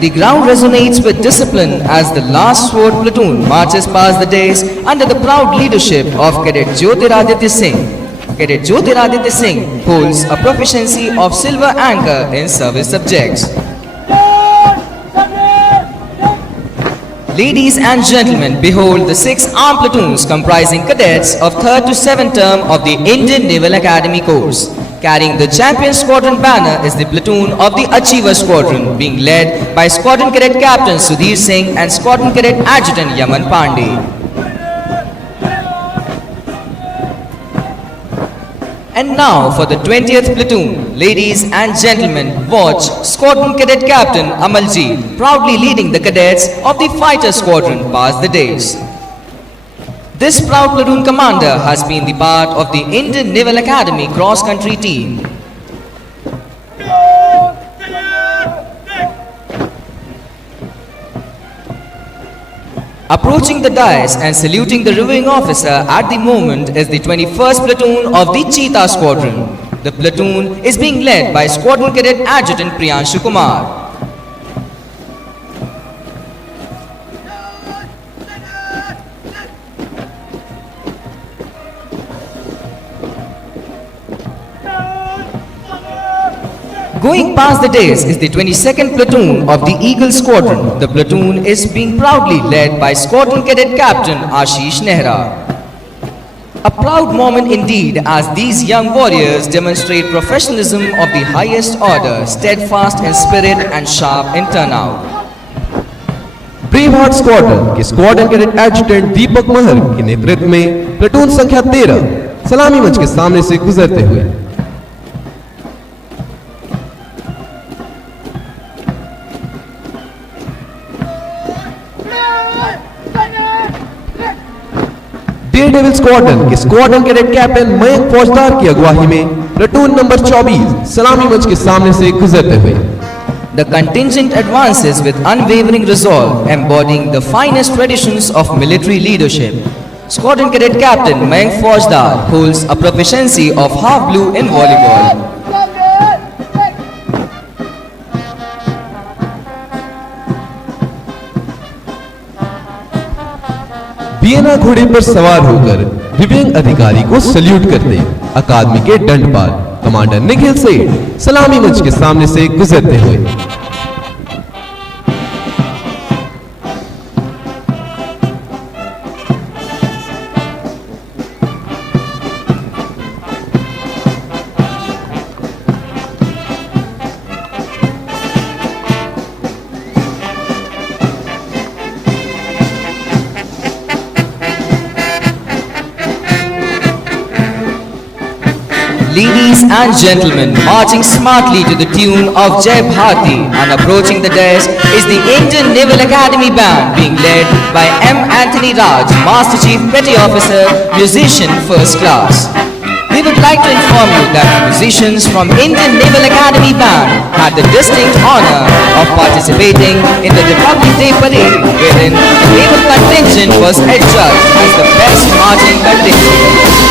The ground resonates with discipline as the last sword platoon marches past the dais under the proud leadership of Cadet Jyotiraditya Singh. Cadet Jyotiraditya Singh holds a proficiency of silver anchor in service subjects. Ladies and gentlemen, behold the 6 armed platoons comprising cadets of 3rd to 7th term of the Indian Naval Academy course. Carrying the Champion Squadron banner is the platoon of the Achiever Squadron, being led by Squadron Cadet Captain Sudhir Singh and Squadron Cadet Adjutant Yaman Pandey. And now for the 20th platoon, ladies and gentlemen, watch Squadron Cadet Captain Amaljeet proudly leading the cadets of the Fighter Squadron past the dais. This proud platoon commander has been the part of the Indian Naval Academy cross-country team. Approaching the dais and saluting the reviewing officer at the moment is the 21st platoon of the Cheetah Squadron. The platoon is being led by Squadron Cadet Adjutant Priyanshu Kumar. Going past the dais is the 22nd platoon of the Eagle Squadron. The platoon is being proudly led by Squadron Cadet Captain Ashish Nehra. A proud moment indeed as these young warriors demonstrate professionalism of the highest order, steadfast in spirit and sharp in turnout. Braveheart squadron के squadron cadet adjutant Deepak Mehar के नेतृत्व में platoon संख्या 13 सलामी मंच के सामने से गुजरते हुए डेयर डेविल स्क्वाड्रन के स्क्वाड्रन कैडेट कैप्टन मयंक फौजदार की अगुवाई में प्लेटून नंबर 24 सलामी मंच के सामने से गुजरते हुए The contingent advances with unwavering resolve, embodying the finest traditions of military leadership. Squadron Cadet Captain Mayank Faujdar holds a proficiency of half blue in volleyball. Vienna घोड़े पर सवार होकर दिव्यांग अधिकारी को सल्यूट करते अकादमी के दंडपाल कमांडर निखिल सेठ सलामी मंच के सामने से गुजरते हुए Ladies and gentlemen, marching smartly to the tune of Jai Bharati and approaching the dais is the Indian Naval Academy Band being led by M. Anthony Raj, Master Chief Petty Officer, Musician First Class. We would like to inform you that the musicians from Indian Naval Academy Band had the distinct honor of participating in the Republic Day Parade, wherein the naval contingent was adjudged as the best marching contingent.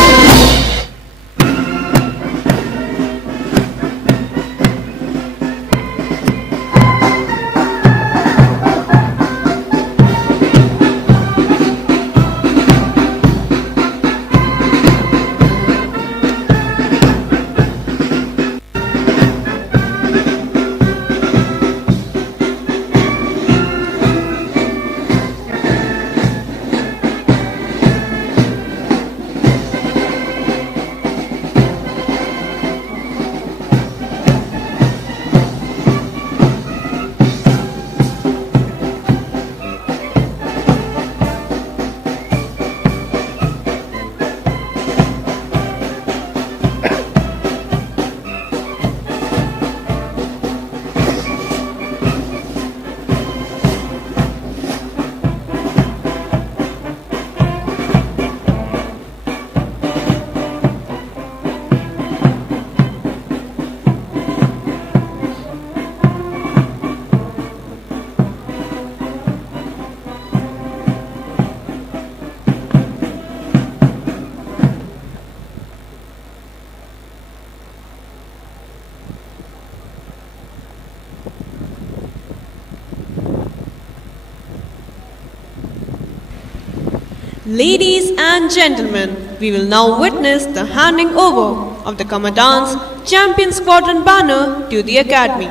Ladies and gentlemen, we will now witness the handing over of the Commandant's Champion Squadron banner to the Academy.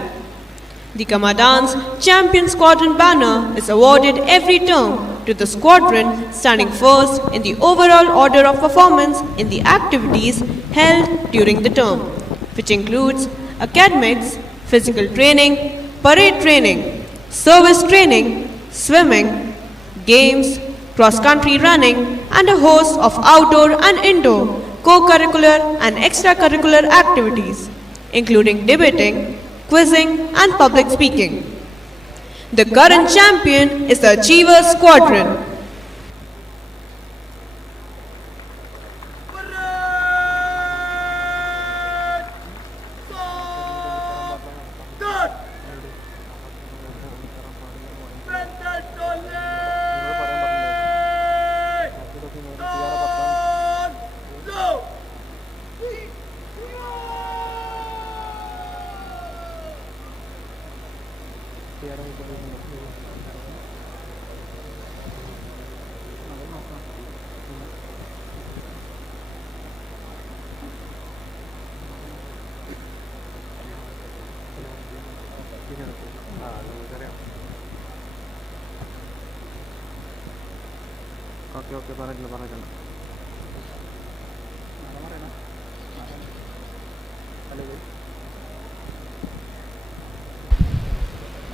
The Commandant's Champion Squadron banner is awarded every term to the squadron standing first in the overall order of performance in the activities held during the term, which includes academics, physical training, parade training, service training, swimming, games, cross-country running, and a host of outdoor and indoor co-curricular and extracurricular activities, including debating, quizzing, and public speaking. The current champion is the Achievers Squadron.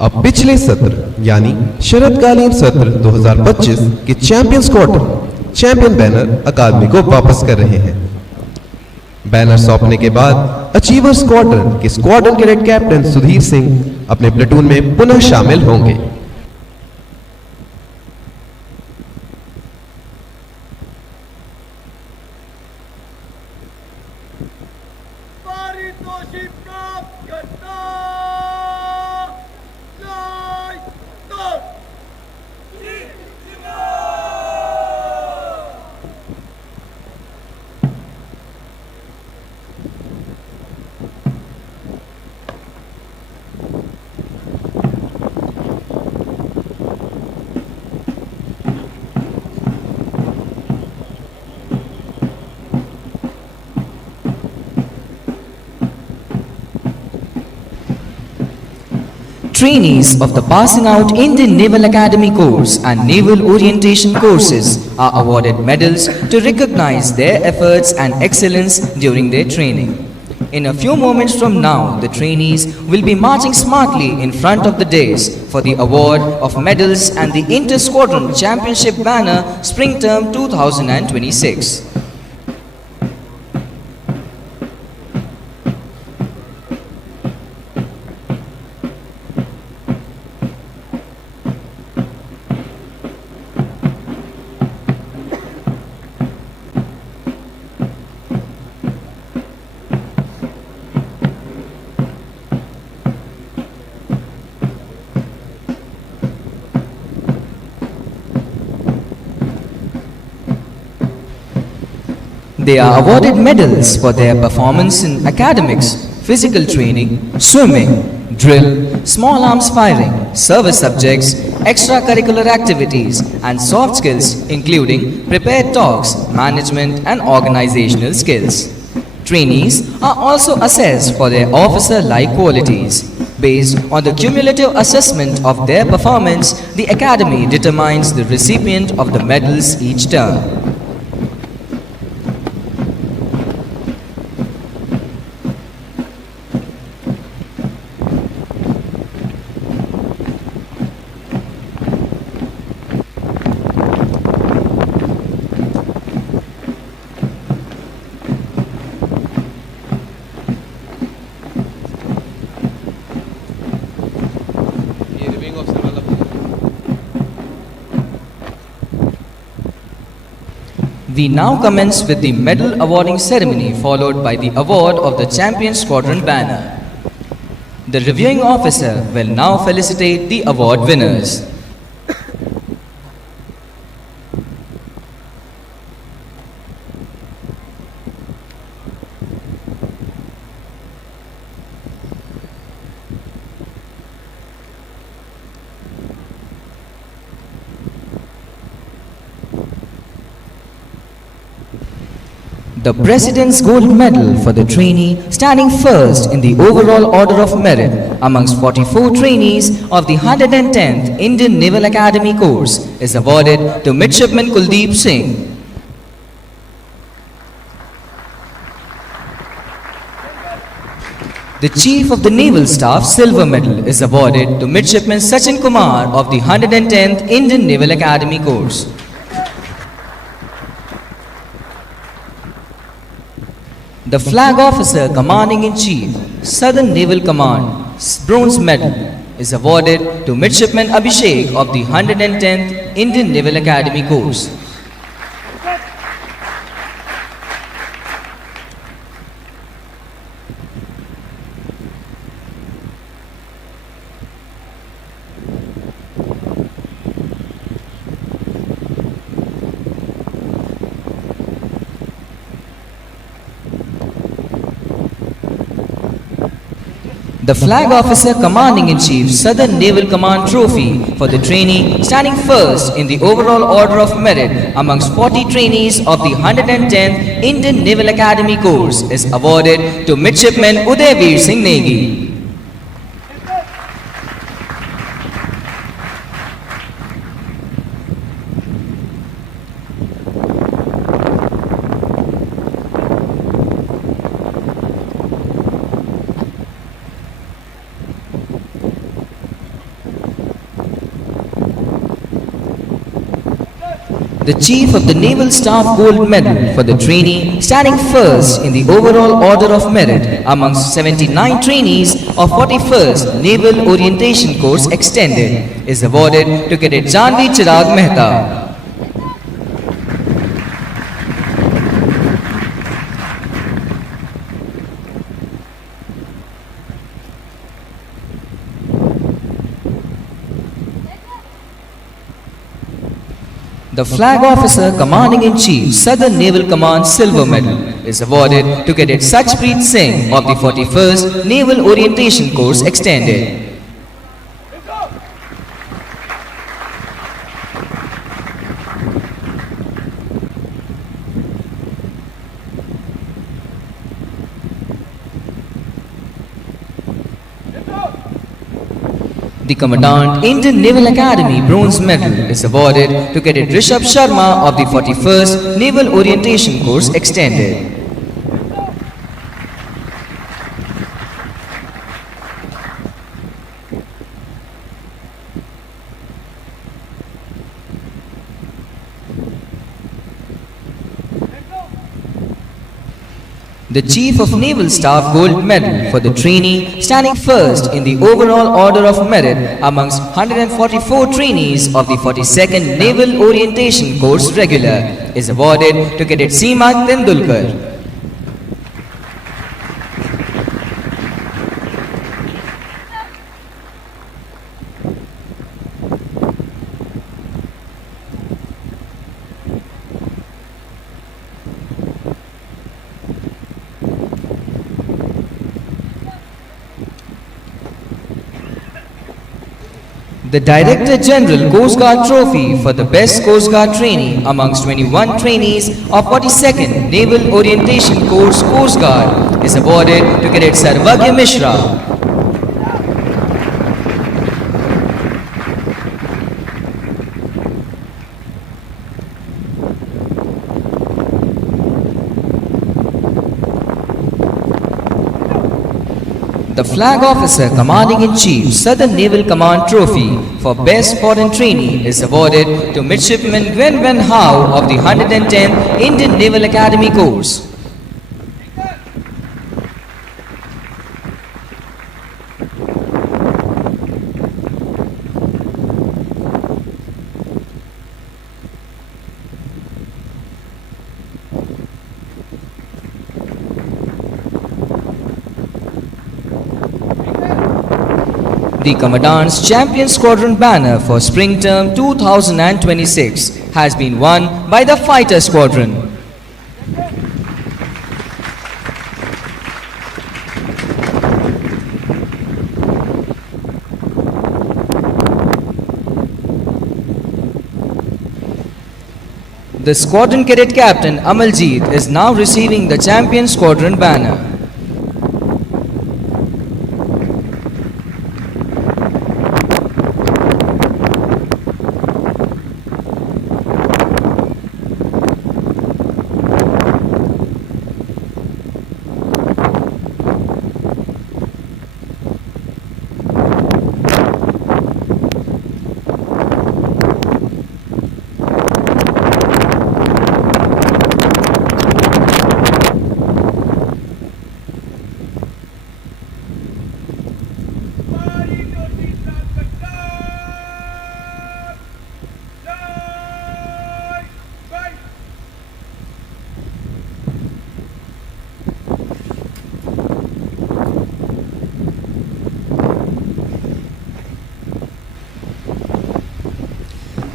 अब पिछले सत्र यानी शरदकालीन सत्र 2025 के champion squadron champion banner अकादमी को वापस कर रहे हैं। बैनर सौंपने के बाद अचीवर स्क्वाड्रन के squadron cadet captain Sudhir Singh अपने प्लेटून में पुनः शामिल होंगे। Trainees of the Passing Out Indian Naval Academy course and Naval Orientation courses are awarded medals to recognize their efforts and excellence during their training. In a few moments from now, the trainees will be marching smartly in front of the dais for the award of medals and the Inter-Squadron Championship banner Spring Term 2026. They are awarded medals for their performance in academics, physical training, swimming, drill, small arms firing, service subjects, extracurricular activities, and soft skills including prepared talks, management, and organizational skills. Trainees are also assessed for their officer-like qualities. Based on the cumulative assessment of their performance, the Academy determines the recipient of the medals each term. We now commence with the medal awarding ceremony followed by the award of the Champion Squadron banner. The reviewing officer will now felicitate the award winners. The President's Gold Medal for the trainee standing first in the overall order of merit amongst 44 trainees of the 110th Indian Naval Academy course is awarded to Midshipman Kuldeep Singh. The Chief of the Naval Staff Silver Medal is awarded to Midshipman Sachin Kumar of the 110th Indian Naval Academy course. The Flag Officer Commanding-in-Chief, Southern Naval Command, Bronze Medal is awarded to Midshipman Abhishek of the 110th Indian Naval Academy course. The Flag Officer Commanding-in-Chief Southern Naval Command Trophy for the trainee standing first in the overall order of merit amongst 40 trainees of the 110th Indian Naval Academy course is awarded to Midshipman Udayveer Singh Negi. The Chief of the Naval Staff Gold Medal for the trainee standing first in the overall order of merit amongst 79 trainees of 41st Naval Orientation Course Extended is awarded to Cadet Janvi Chirag Mehta. The Flag Officer Commanding-in-Chief Southern Naval Command Silver Medal is awarded to Cadet Sachpreet Singh of the 41st Naval Orientation Course Extended. The Commandant Indian Naval Academy Bronze Medal is awarded to Cadet Rishabh Sharma of the 41st Naval Orientation Course Extended. The Chief of Naval Staff Gold Medal for the trainee standing first in the overall order of merit amongst 144 trainees of the 42nd Naval Orientation Course Regular is awarded to Cadet Seema Tendulkar. The Director General Coast Guard Trophy for the Best Coast Guard Trainee amongst 21 trainees of 42nd Naval Orientation Course Coast Guard is awarded to Cadet Sarvagya Mishra. The Flag Officer Commanding-in-Chief Southern Naval Command Trophy for Best Foreign Trainee is awarded to Midshipman Gwen Wen Howe of the 110th Indian Naval Academy Course. The Commandant's Champion Squadron banner for Spring Term 2026 has been won by the Fighter Squadron. The Squadron Cadet Captain Amaljeet is now receiving the Champion Squadron banner.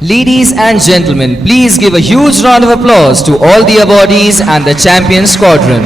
Ladies and gentlemen, please give a huge round of applause to all the awardees and the Champion Squadron.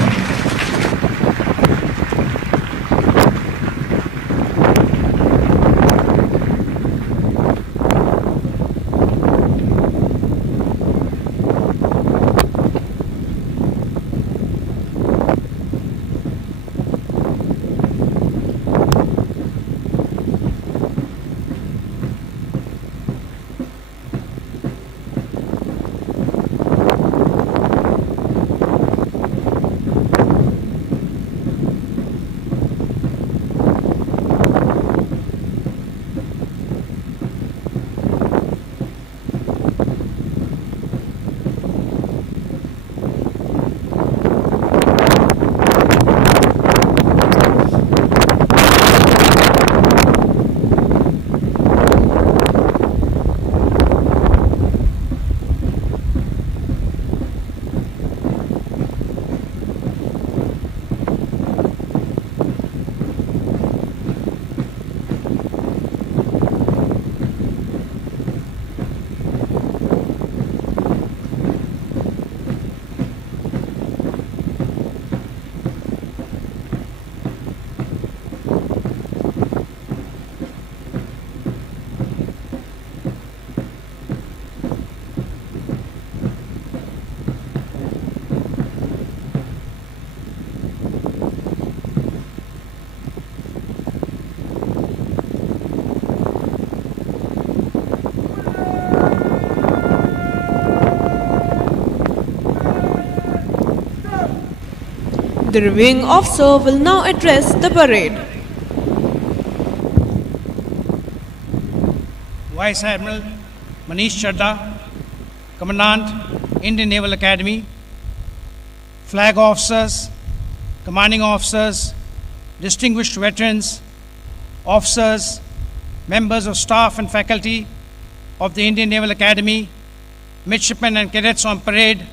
The reviewing officer will now address the parade. Vice Admiral Manish Chadda, Commandant, Indian Naval Academy, flag officers, commanding officers, distinguished veterans, officers, members of staff and faculty of the Indian Naval Academy, midshipmen and cadets on parade,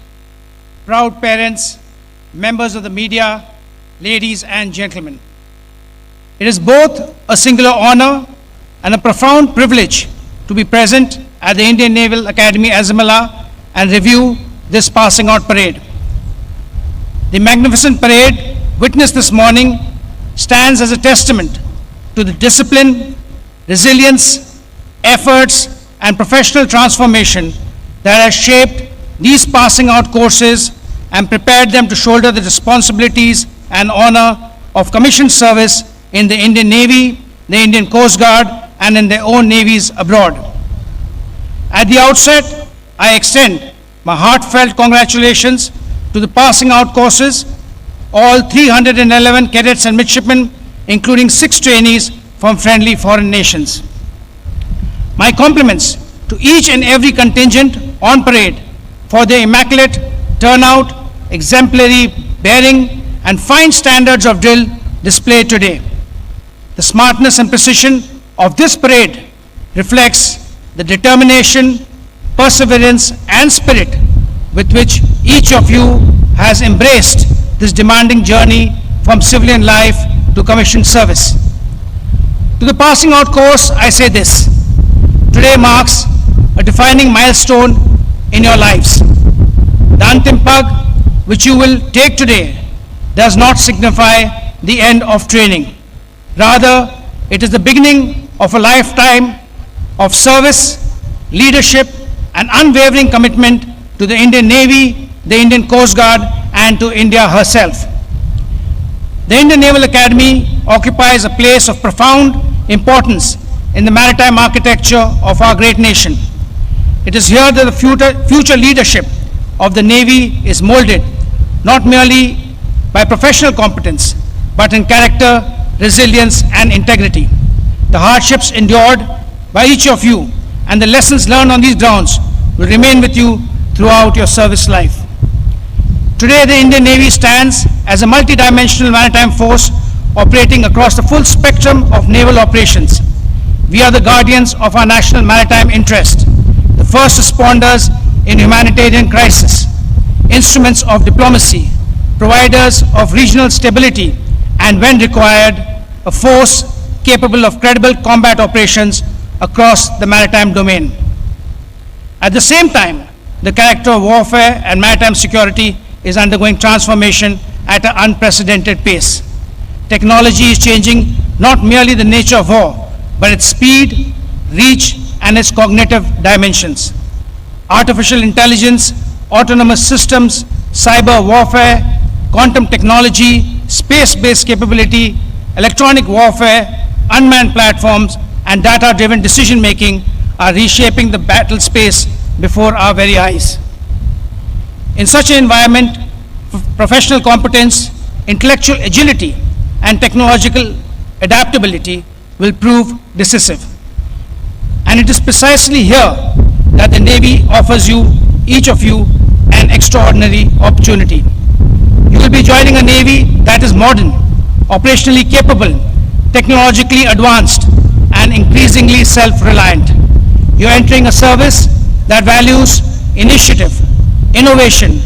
proud parents, members of the media, ladies and gentlemen. It is both a singular honor and a profound privilege to be present at the Indian Naval Academy Azamala and review this passing out parade. The magnificent parade witnessed this morning stands as a testament to the discipline, resilience, efforts, and professional transformation that has shaped these passing out courses and prepared them to shoulder the responsibilities and honor of commissioned service in the Indian Navy, the Indian Coast Guard, and in their own navies abroad. At the outset, I extend my heartfelt congratulations to the passing out courses, all 311 cadets and midshipmen, including 6 trainees from friendly foreign nations. My compliments to each and every contingent on parade for their immaculate turnout, exemplary bearing, and fine standards of drill displayed today. The smartness and precision of this parade reflects the determination, perseverance, and spirit with which each of you has embraced this demanding journey from civilian life to commissioned service. To the passing out course, I say this: today marks a defining milestone in your lives. The Antim Pag, which you will take today, does not signify the end of training. Rather, it is the beginning of a lifetime of service, leadership, and unwavering commitment to the Indian Navy, the Indian Coast Guard, and to India herself. The Indian Naval Academy occupies a place of profound importance in the maritime architecture of our great nation. It is here that the future leadership of the Navy is molded, not merely by professional competence, but in character, resilience, and integrity. The hardships endured by each of you and the lessons learned on these grounds will remain with you throughout your service life. Today, the Indian Navy stands as a multidimensional maritime force operating across the full spectrum of naval operations. We are the guardians of our national maritime interest, the first responders in humanitarian crisis, instruments of diplomacy, providers of regional stability, and when required, a force capable of credible combat operations across the maritime domain. At the same time, the character of warfare and maritime security is undergoing transformation at an unprecedented pace. Technology is changing not merely the nature of war, but its speed, reach, and its cognitive dimensions. Artificial intelligence, autonomous systems, cyber warfare, quantum technology, space-based capability, electronic warfare, unmanned platforms, and data-driven decision-making are reshaping the battle space before our very eyes. In such an environment, professional competence, intellectual agility, and technological adaptability will prove decisive. And it is precisely here that the Navy offers you, each of you, an extraordinary opportunity. You will be joining a Navy that is modern, operationally capable, technologically advanced, and increasingly self-reliant. You're entering a service that values initiative, innovation,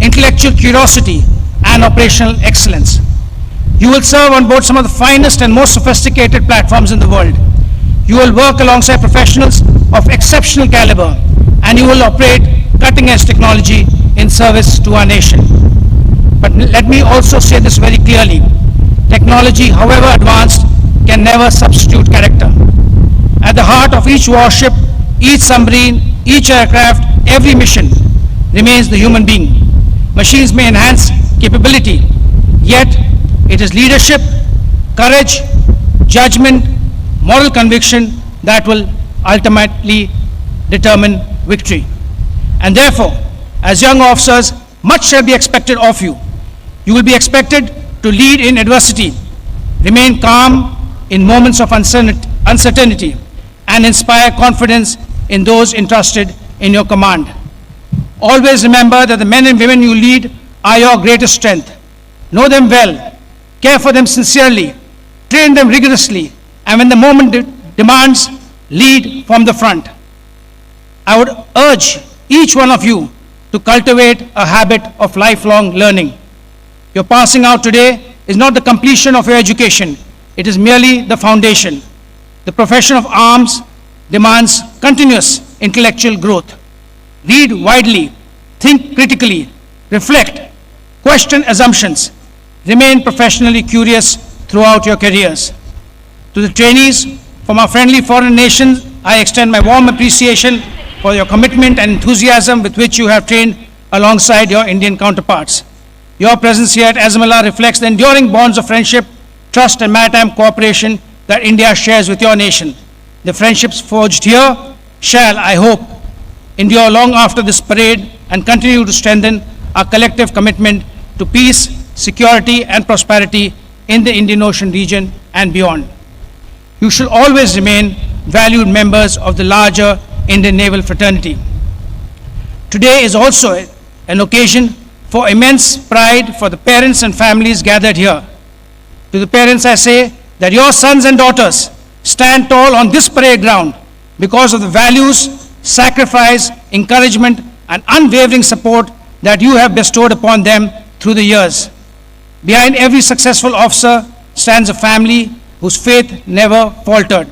intellectual curiosity, and operational excellence. You will serve on board some of the finest and most sophisticated platforms in the world. You will work alongside professionals of exceptional caliber, and you will operate cutting-edge technology in service to our nation. But let me also say this very clearly: technology, however advanced, can never substitute character. At the heart of each warship, each submarine, each aircraft, every mission remains the human being. Machines may enhance capability, yet it is leadership, courage, judgment, moral conviction that will ultimately determine victory. And therefore, as young officers, much shall be expected of you. You will be expected to lead in adversity, remain calm in moments of uncertainty, and inspire confidence in those entrusted in your command. Always remember that the men and women you lead are your greatest strength. Know them well, care for them sincerely, train them rigorously, and when the moment demands, lead from the front. I would urge each one of you to cultivate a habit of lifelong learning. Your passing out today is not the completion of your education, it is merely the foundation. The profession of arms demands continuous intellectual growth. Read widely, think critically, reflect, question assumptions, remain professionally curious throughout your careers. To the trainees from our friendly foreign nations, I extend my warm appreciation for your commitment and enthusiasm with which you have trained alongside your Indian counterparts. Your presence here at Azamala reflects the enduring bonds of friendship, trust, and maritime cooperation that India shares with your nation. The friendships forged here shall, I hope, endure long after this parade and continue to strengthen our collective commitment to peace, security, and prosperity in the Indian Ocean region and beyond. You shall always remain valued members of the larger Indian naval fraternity. Today is also an occasion for immense pride for the parents and families gathered here. To the parents I say that your sons and daughters stand tall on this parade ground because of the values, sacrifice, encouragement, and unwavering support that you have bestowed upon them through the years. Behind every successful officer stands a family whose faith never faltered,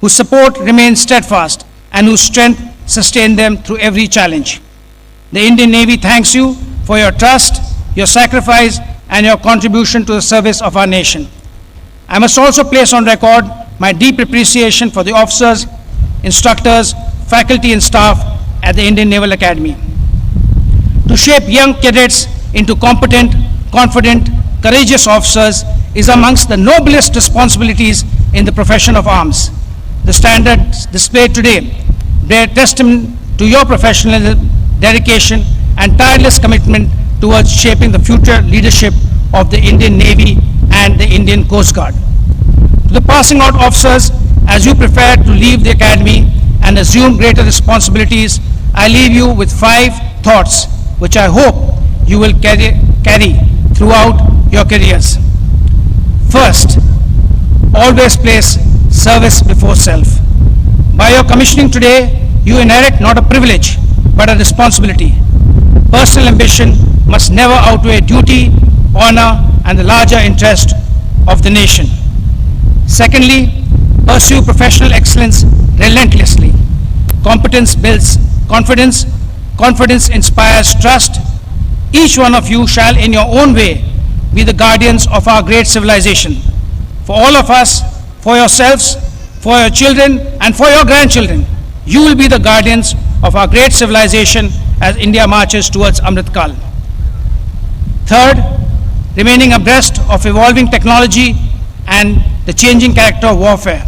whose support remained steadfast, and whose strength sustained them through every challenge. The Indian Navy thanks you for your trust, your sacrifice, and your contribution to the service of our nation. I must also place on record my deep appreciation for the officers, instructors, faculty, and staff at the Indian Naval Academy. To shape young cadets into competent, confident, courageous officers is amongst the noblest responsibilities in the profession of arms. The standards displayed today bear testament to your professionalism, dedication, and tireless commitment towards shaping the future leadership of the Indian Navy and the Indian Coast Guard. To the passing out officers, as you prepare to leave the academy and assume greater responsibilities, I leave you with 5 thoughts which I hope you will carry throughout your careers. First, always place service before self. By your commissioning today, you inherit not a privilege, but a responsibility. Personal ambition must never outweigh duty, honor, and the larger interest of the nation. Secondly, pursue professional excellence relentlessly. Competence builds confidence, confidence inspires trust. Each one of you shall, in your own way, be the guardians of our great civilization. For all of us, for yourselves, for your children, and for your grandchildren, you will be the guardians of our great civilization as India marches towards Amrit Kal. Third, remaining abreast of evolving technology and the changing character of warfare.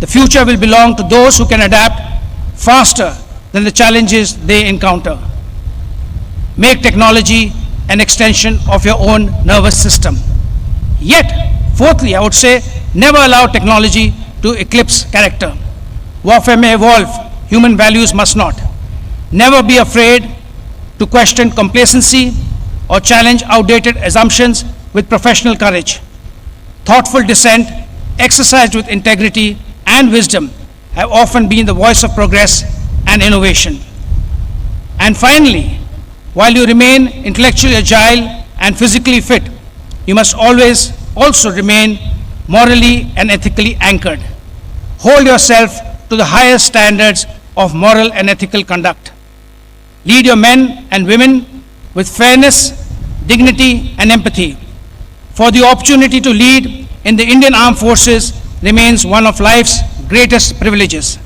The future will belong to those who can adapt faster than the challenges they encounter. Make technology an extension of your own nervous system. Yet, fourthly, I would say, never allow technology to eclipse character. Warfare may evolve, human values must not. Never be afraid to question complacency or challenge outdated assumptions with professional courage. Thoughtful dissent, exercised with integrity and wisdom, have often been the voice of progress and innovation. And finally, while you remain intellectually agile and physically fit, you must always also remain morally and ethically anchored. Hold yourself to the highest standards of moral and ethical conduct. Lead your men and women with fairness, dignity, and empathy. For the opportunity to lead in the Indian Armed Forces remains one of life's greatest privileges.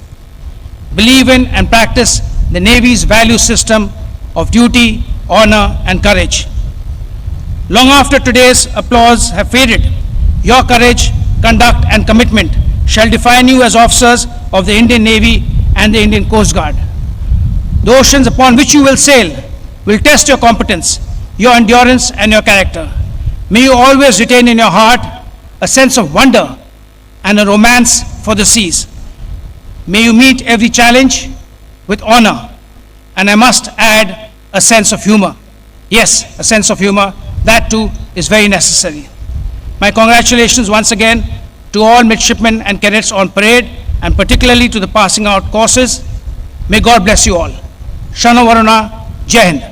Believe in and practice the Navy's value system of duty, honor, and courage. Long after today's applause have faded, your courage, conduct, and commitment shall define you as officers of the Indian Navy and the Indian Coast Guard. The oceans upon which you will sail will test your competence, your endurance, and your character. May you always retain in your heart a sense of wonder and a romance for the seas. May you meet every challenge with honor, and I must add, a sense of humor. Yes, a sense of humor, that too is very necessary. My congratulations once again to all midshipmen and cadets on parade, and particularly to the passing out courses. May God bless you all. Shana Varuna, Jai Hind.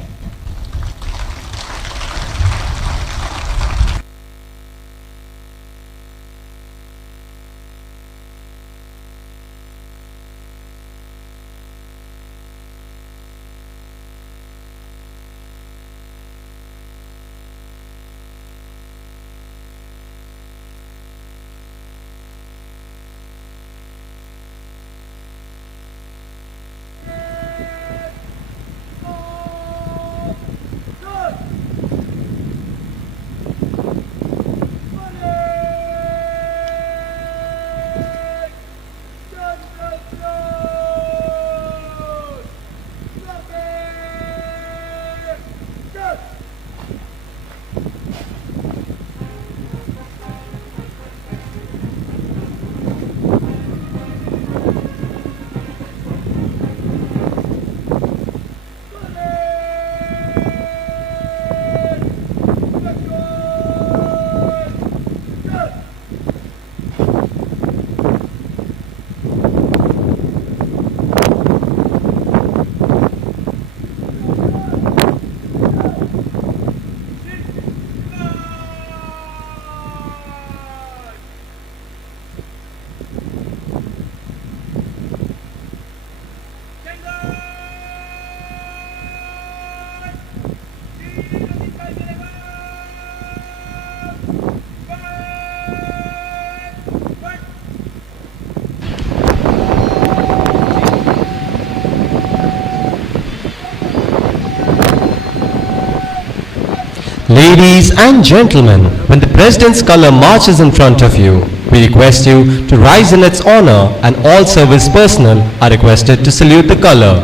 Ladies and gentlemen, when the President's color marches in front of you, we request you to rise in its honor, and all service personnel are requested to salute the color.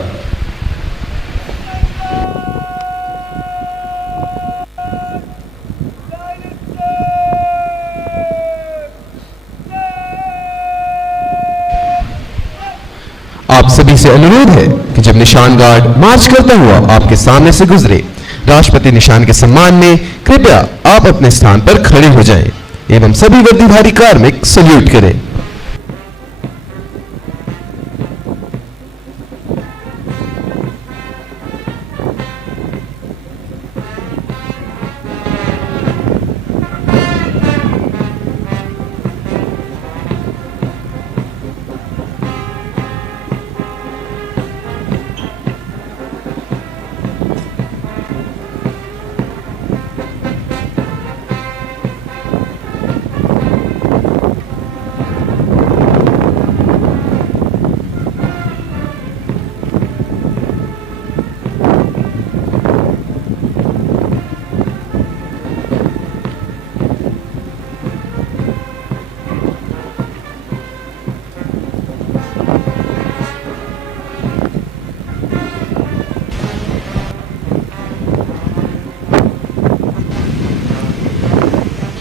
आप सभी से अनुरोध है कि जब निशान guard मार्च करता हुआ आपके सामने से गुजरे, राष्ट्रपति निशान के सम्मान में कृपया आप अपने स्थान पर खड़े हो जाएं एवं सभी वर्दीधारी कार्मिक सल्यूट करें।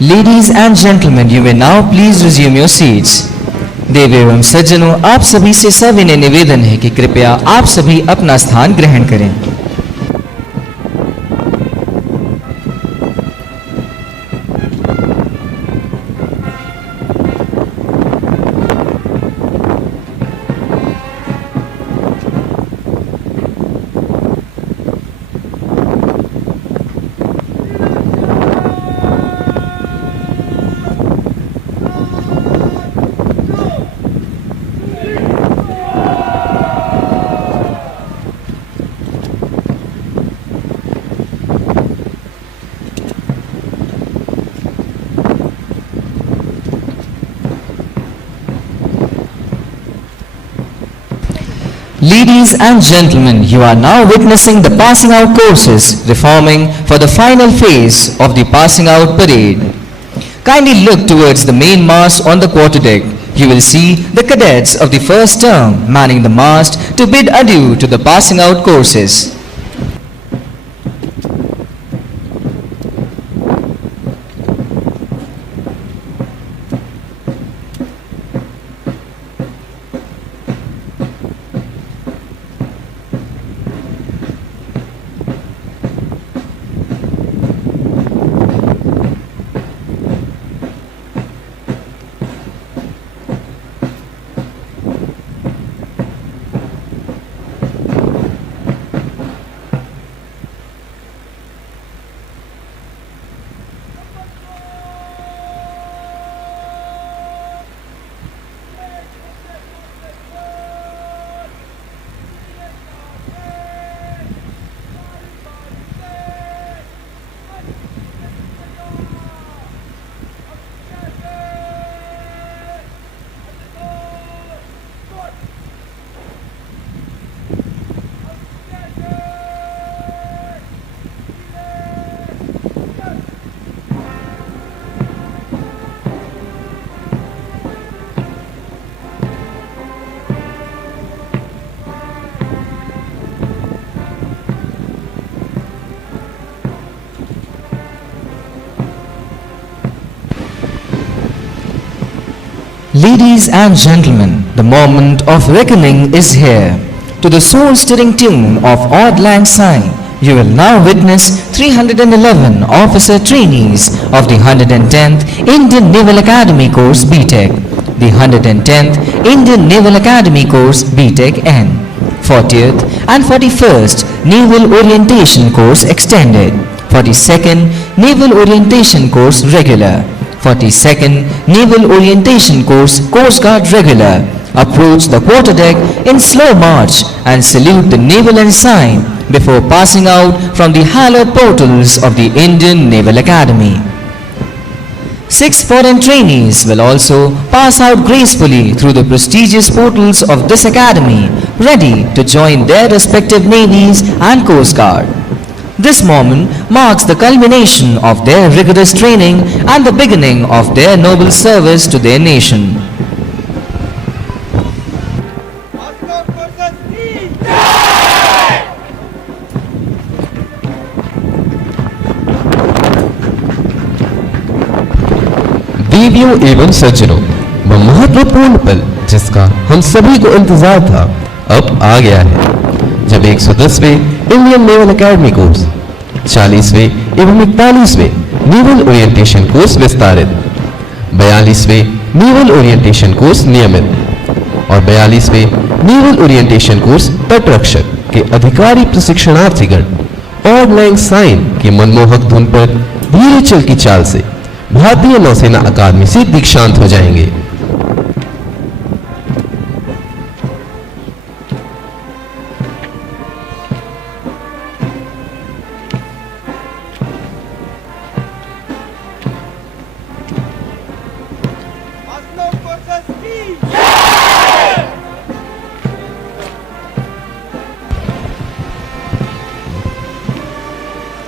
Ladies and gentlemen, you may now please resume your seats. देवी एवं सज्जनों, आप सभी से सविनय निवेदन है कि कृपया आप सभी अपना स्थान ग्रहण करें। Ladies and gentlemen, you are now witnessing the passing out courses reforming for the final phase of the passing out parade. Kindly look towards the main mast on the quarterdeck. You will see the cadets of the first term manning the mast to bid adieu to the passing out courses. Ladies and gentlemen, the moment of reckoning is here. To the soul-stirring tune of Auld Lang Syne, you will now witness 311 officer trainees of the 110th Indian Naval Academy course BTEC, the 110th Indian Naval Academy course BTEC N, 40th and 41st Naval Orientation course extended, 42nd Naval Orientation course regular, 42nd Naval Orientation course Coast Guard regular. Approach the quarterdeck in slow march and salute the naval ensign before passing out from the hallowed portals of the Indian Naval Academy. 6 foreign trainees will also pass out gracefully through the prestigious portals of this academy, ready to join their respective navies and Coast Guard. This moment marks the culmination of their rigorous training and the beginning of their noble service to their nation. देवियों एवं सज्जनों, वह महत्वपूर्ण पल जिसका हम सभी को इंतजार था अब आ गया है, जब 110वें इंडियन नेवल एकेडमी कोर्स, 40वें एवं 41वें नेवल ओरिएंटेशन कोर्स विस्तारित, 42वें नेवल ओरिएंटेशन कोर्स नियमित और 42वें नेवल ओरिएंटेशन कोर्स तटरक्षक के अधिकारी प्रशिक्षणार्थीगण ऑड लैंग साइन की मनमोहक धुन पर धीरे चल की चाल से भारतीय नौसेना अकादमी से दीक्षांत हो जाएंगे।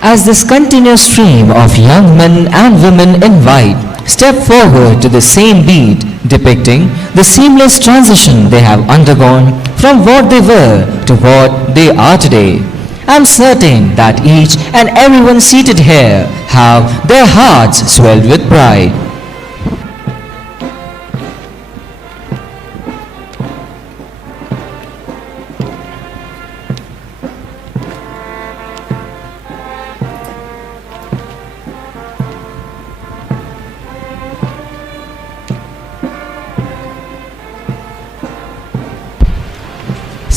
As this continuous stream of young men and women in white step forward to the same beat, depicting the seamless transition they have undergone from what they were to what they are today, I am certain that each and everyone seated here have their hearts swelled with pride.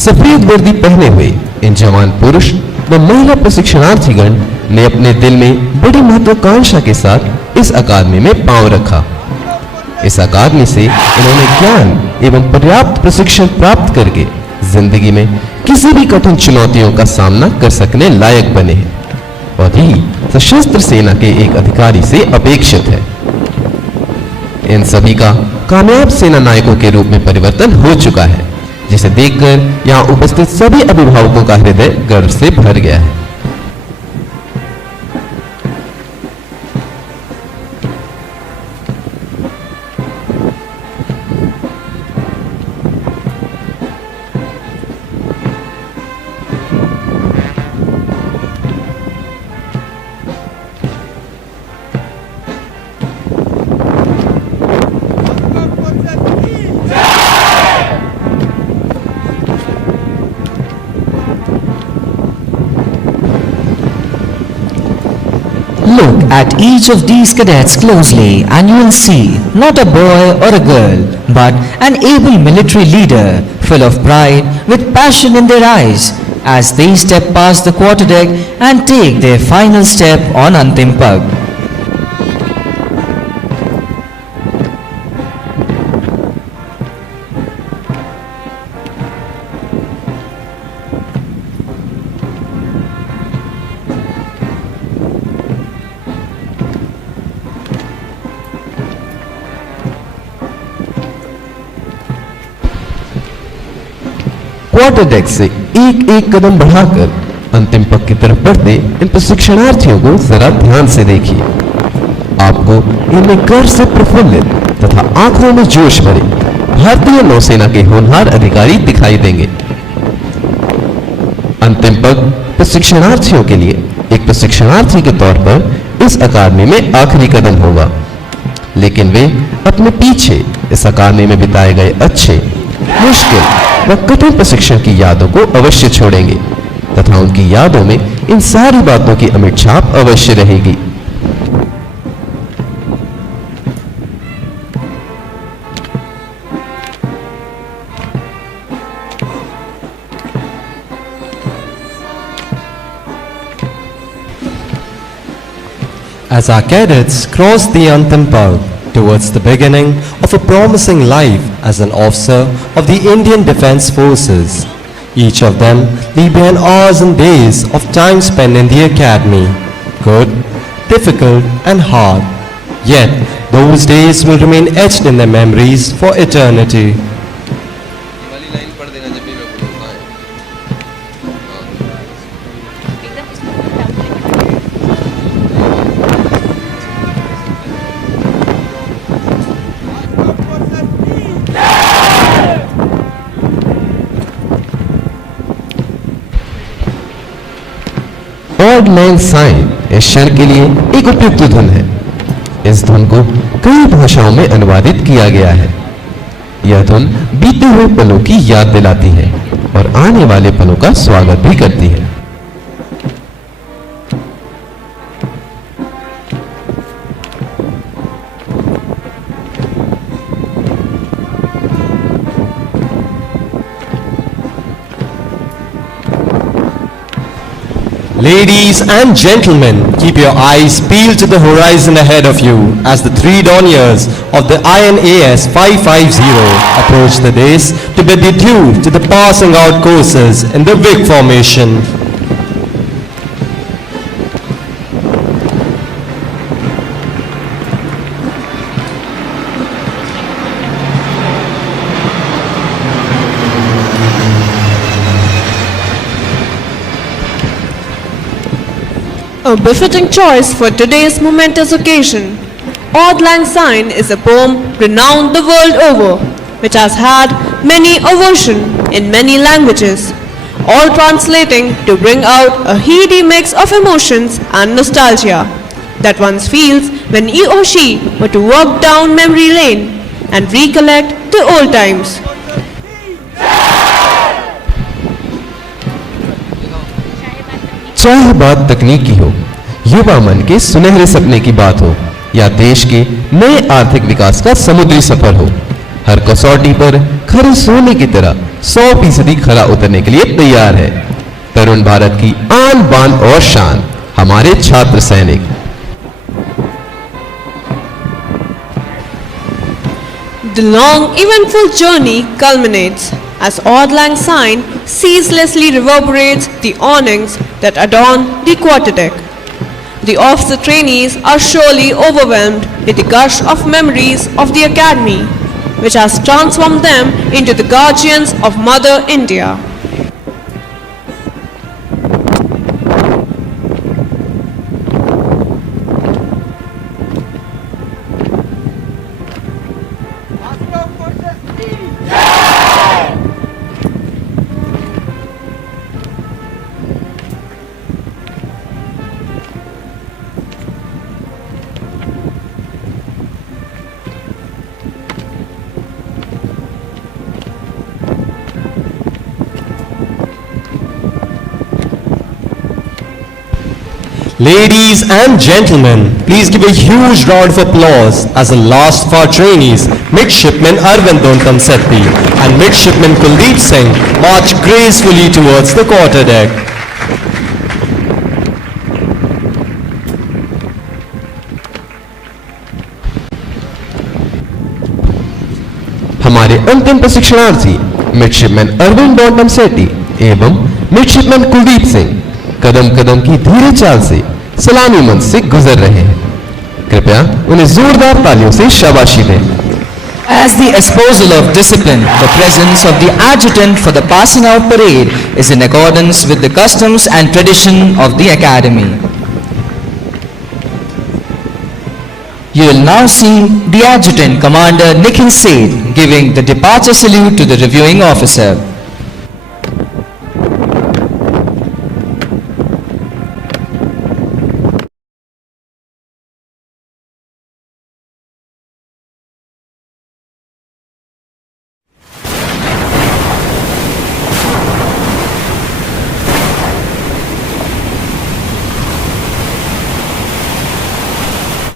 सफेद वर्दी पहने हुए इन जवान पुरुष व महिला प्रशिक्षणार्थीगण ने अपने दिल में बड़ी महत्वाकांक्षा के साथ इस अकादमी में पांव रखा। इस अकादमी से इन्होंने ज्ञान एवं पर्याप्त प्रशिक्षण प्राप्त करके जिंदगी में किसी भी कठिन चुनौतियों का सामना कर सकने लायक बने हैं और यही सशस्त्र सेना के एक अधिकारी से अपेक्षित है। इन सभी का कामयाब सेना नायकों के रूप में परिवर्तन हो चुका है, जिसे देखकर यहां उपस्थित सभी अभिभावकों का हृदय गर्व से भर गया है। Look at each of these cadets closely and you will see not a boy or a girl, but an able military leader full of pride with passion in their eyes as they step past the quarterdeck and take their final step on Antim Pag. Quarter deck से एक एक कदम बढ़ाकर अंतिम पग की तरफ बढ़ते इन प्रशिक्षणार्थियों को जरा ध्यान से देखिए। आपको इनमें गर्व से प्रफुल्लित तथा आंखों में जोश भरे भारतीय नौसेना के होनहार अधिकारी दिखाई देंगे। अंतिम पग प्रशिक्षणार्थियों के लिए एक प्रशिक्षणार्थी के तौर पर इस अकादमी में आखिरी कदम होगा। लेकिन वे अपने पीछे इस अकादमी में बिताए गए अच्छे, मुश्किल व कठिन प्रशिक्षण की यादों को अवश्य छोड़ेंगे तथा उनकी यादों में इन सारी बातों की अमिट छाप अवश्य रहेगी। As our cadets cross the Anthem Path towards the beginning of a promising life as an officer of the Indian Defence Forces, each of them leave behind hours and days of time spent in the academy, good, difficult and hard. Yet, those days will remain etched in their memories for eternity. Auld Lang Syne इस क्षण के लिए एक उपयुक्त धुन है। इस धुन को कई भाषाओं में अनुवादित किया गया है। यह धुन बीते हुए पलों की याद दिलाती है और आने वाले पलों का स्वागत भी करती है। Ladies and gentlemen, keep your eyes peeled to the horizon ahead of you as the 3 Dorniers of the INAS 550 approach the dais to bid adieu to the passing out courses in the Vic formation. A befitting choice for today's momentous occasion. Auld Lang Syne is a poem renowned the world over, which has had many a version in many languages, all translating to bring out a heady mix of emotions and nostalgia that one feels when he or she were to walk down memory lane and recollect the old times. चाहे बात तकनीक की हो, युवा मन के सुनहरे सपने की बात हो या देश के नए आर्थिक विकास का समुद्री सफर हो, हर कसौटी पर खरे सोने की तरह 100% खरा उतरने के लिए तैयार है तरुण भारत की आन बान और शान, हमारे छात्र सैनिक। The long eventful journey culminates as Auld Lang Syne ceaselessly reverberates the awnings that adorn the quarterdeck. The officer trainees are surely overwhelmed with the gush of memories of the academy, which has transformed them into the guardians of Mother India. Ladies and gentlemen, please give a huge round of applause as the last of our trainees, Midshipman Arvind Dontam Sethi and Midshipman Kuldeep Singh, march gracefully towards the quarterdeck. हमारे अंतिम प्रशिक्षणार्थी midshipman Arvind डॉन्टम सेठी एवं midshipman Kuldeep Singh कदम कदम की धीरे चाल से सलामी मंच से गुजर रहे हैं। कृपया उन्हें जोरदार तालियों से शाबाशी दें। As the espousal of discipline, the presence of the adjutant for the passing out parade is in accordance with the customs and tradition of the academy. You will now see the adjutant Commander Nikhil Seth giving the departure salute to the reviewing officer.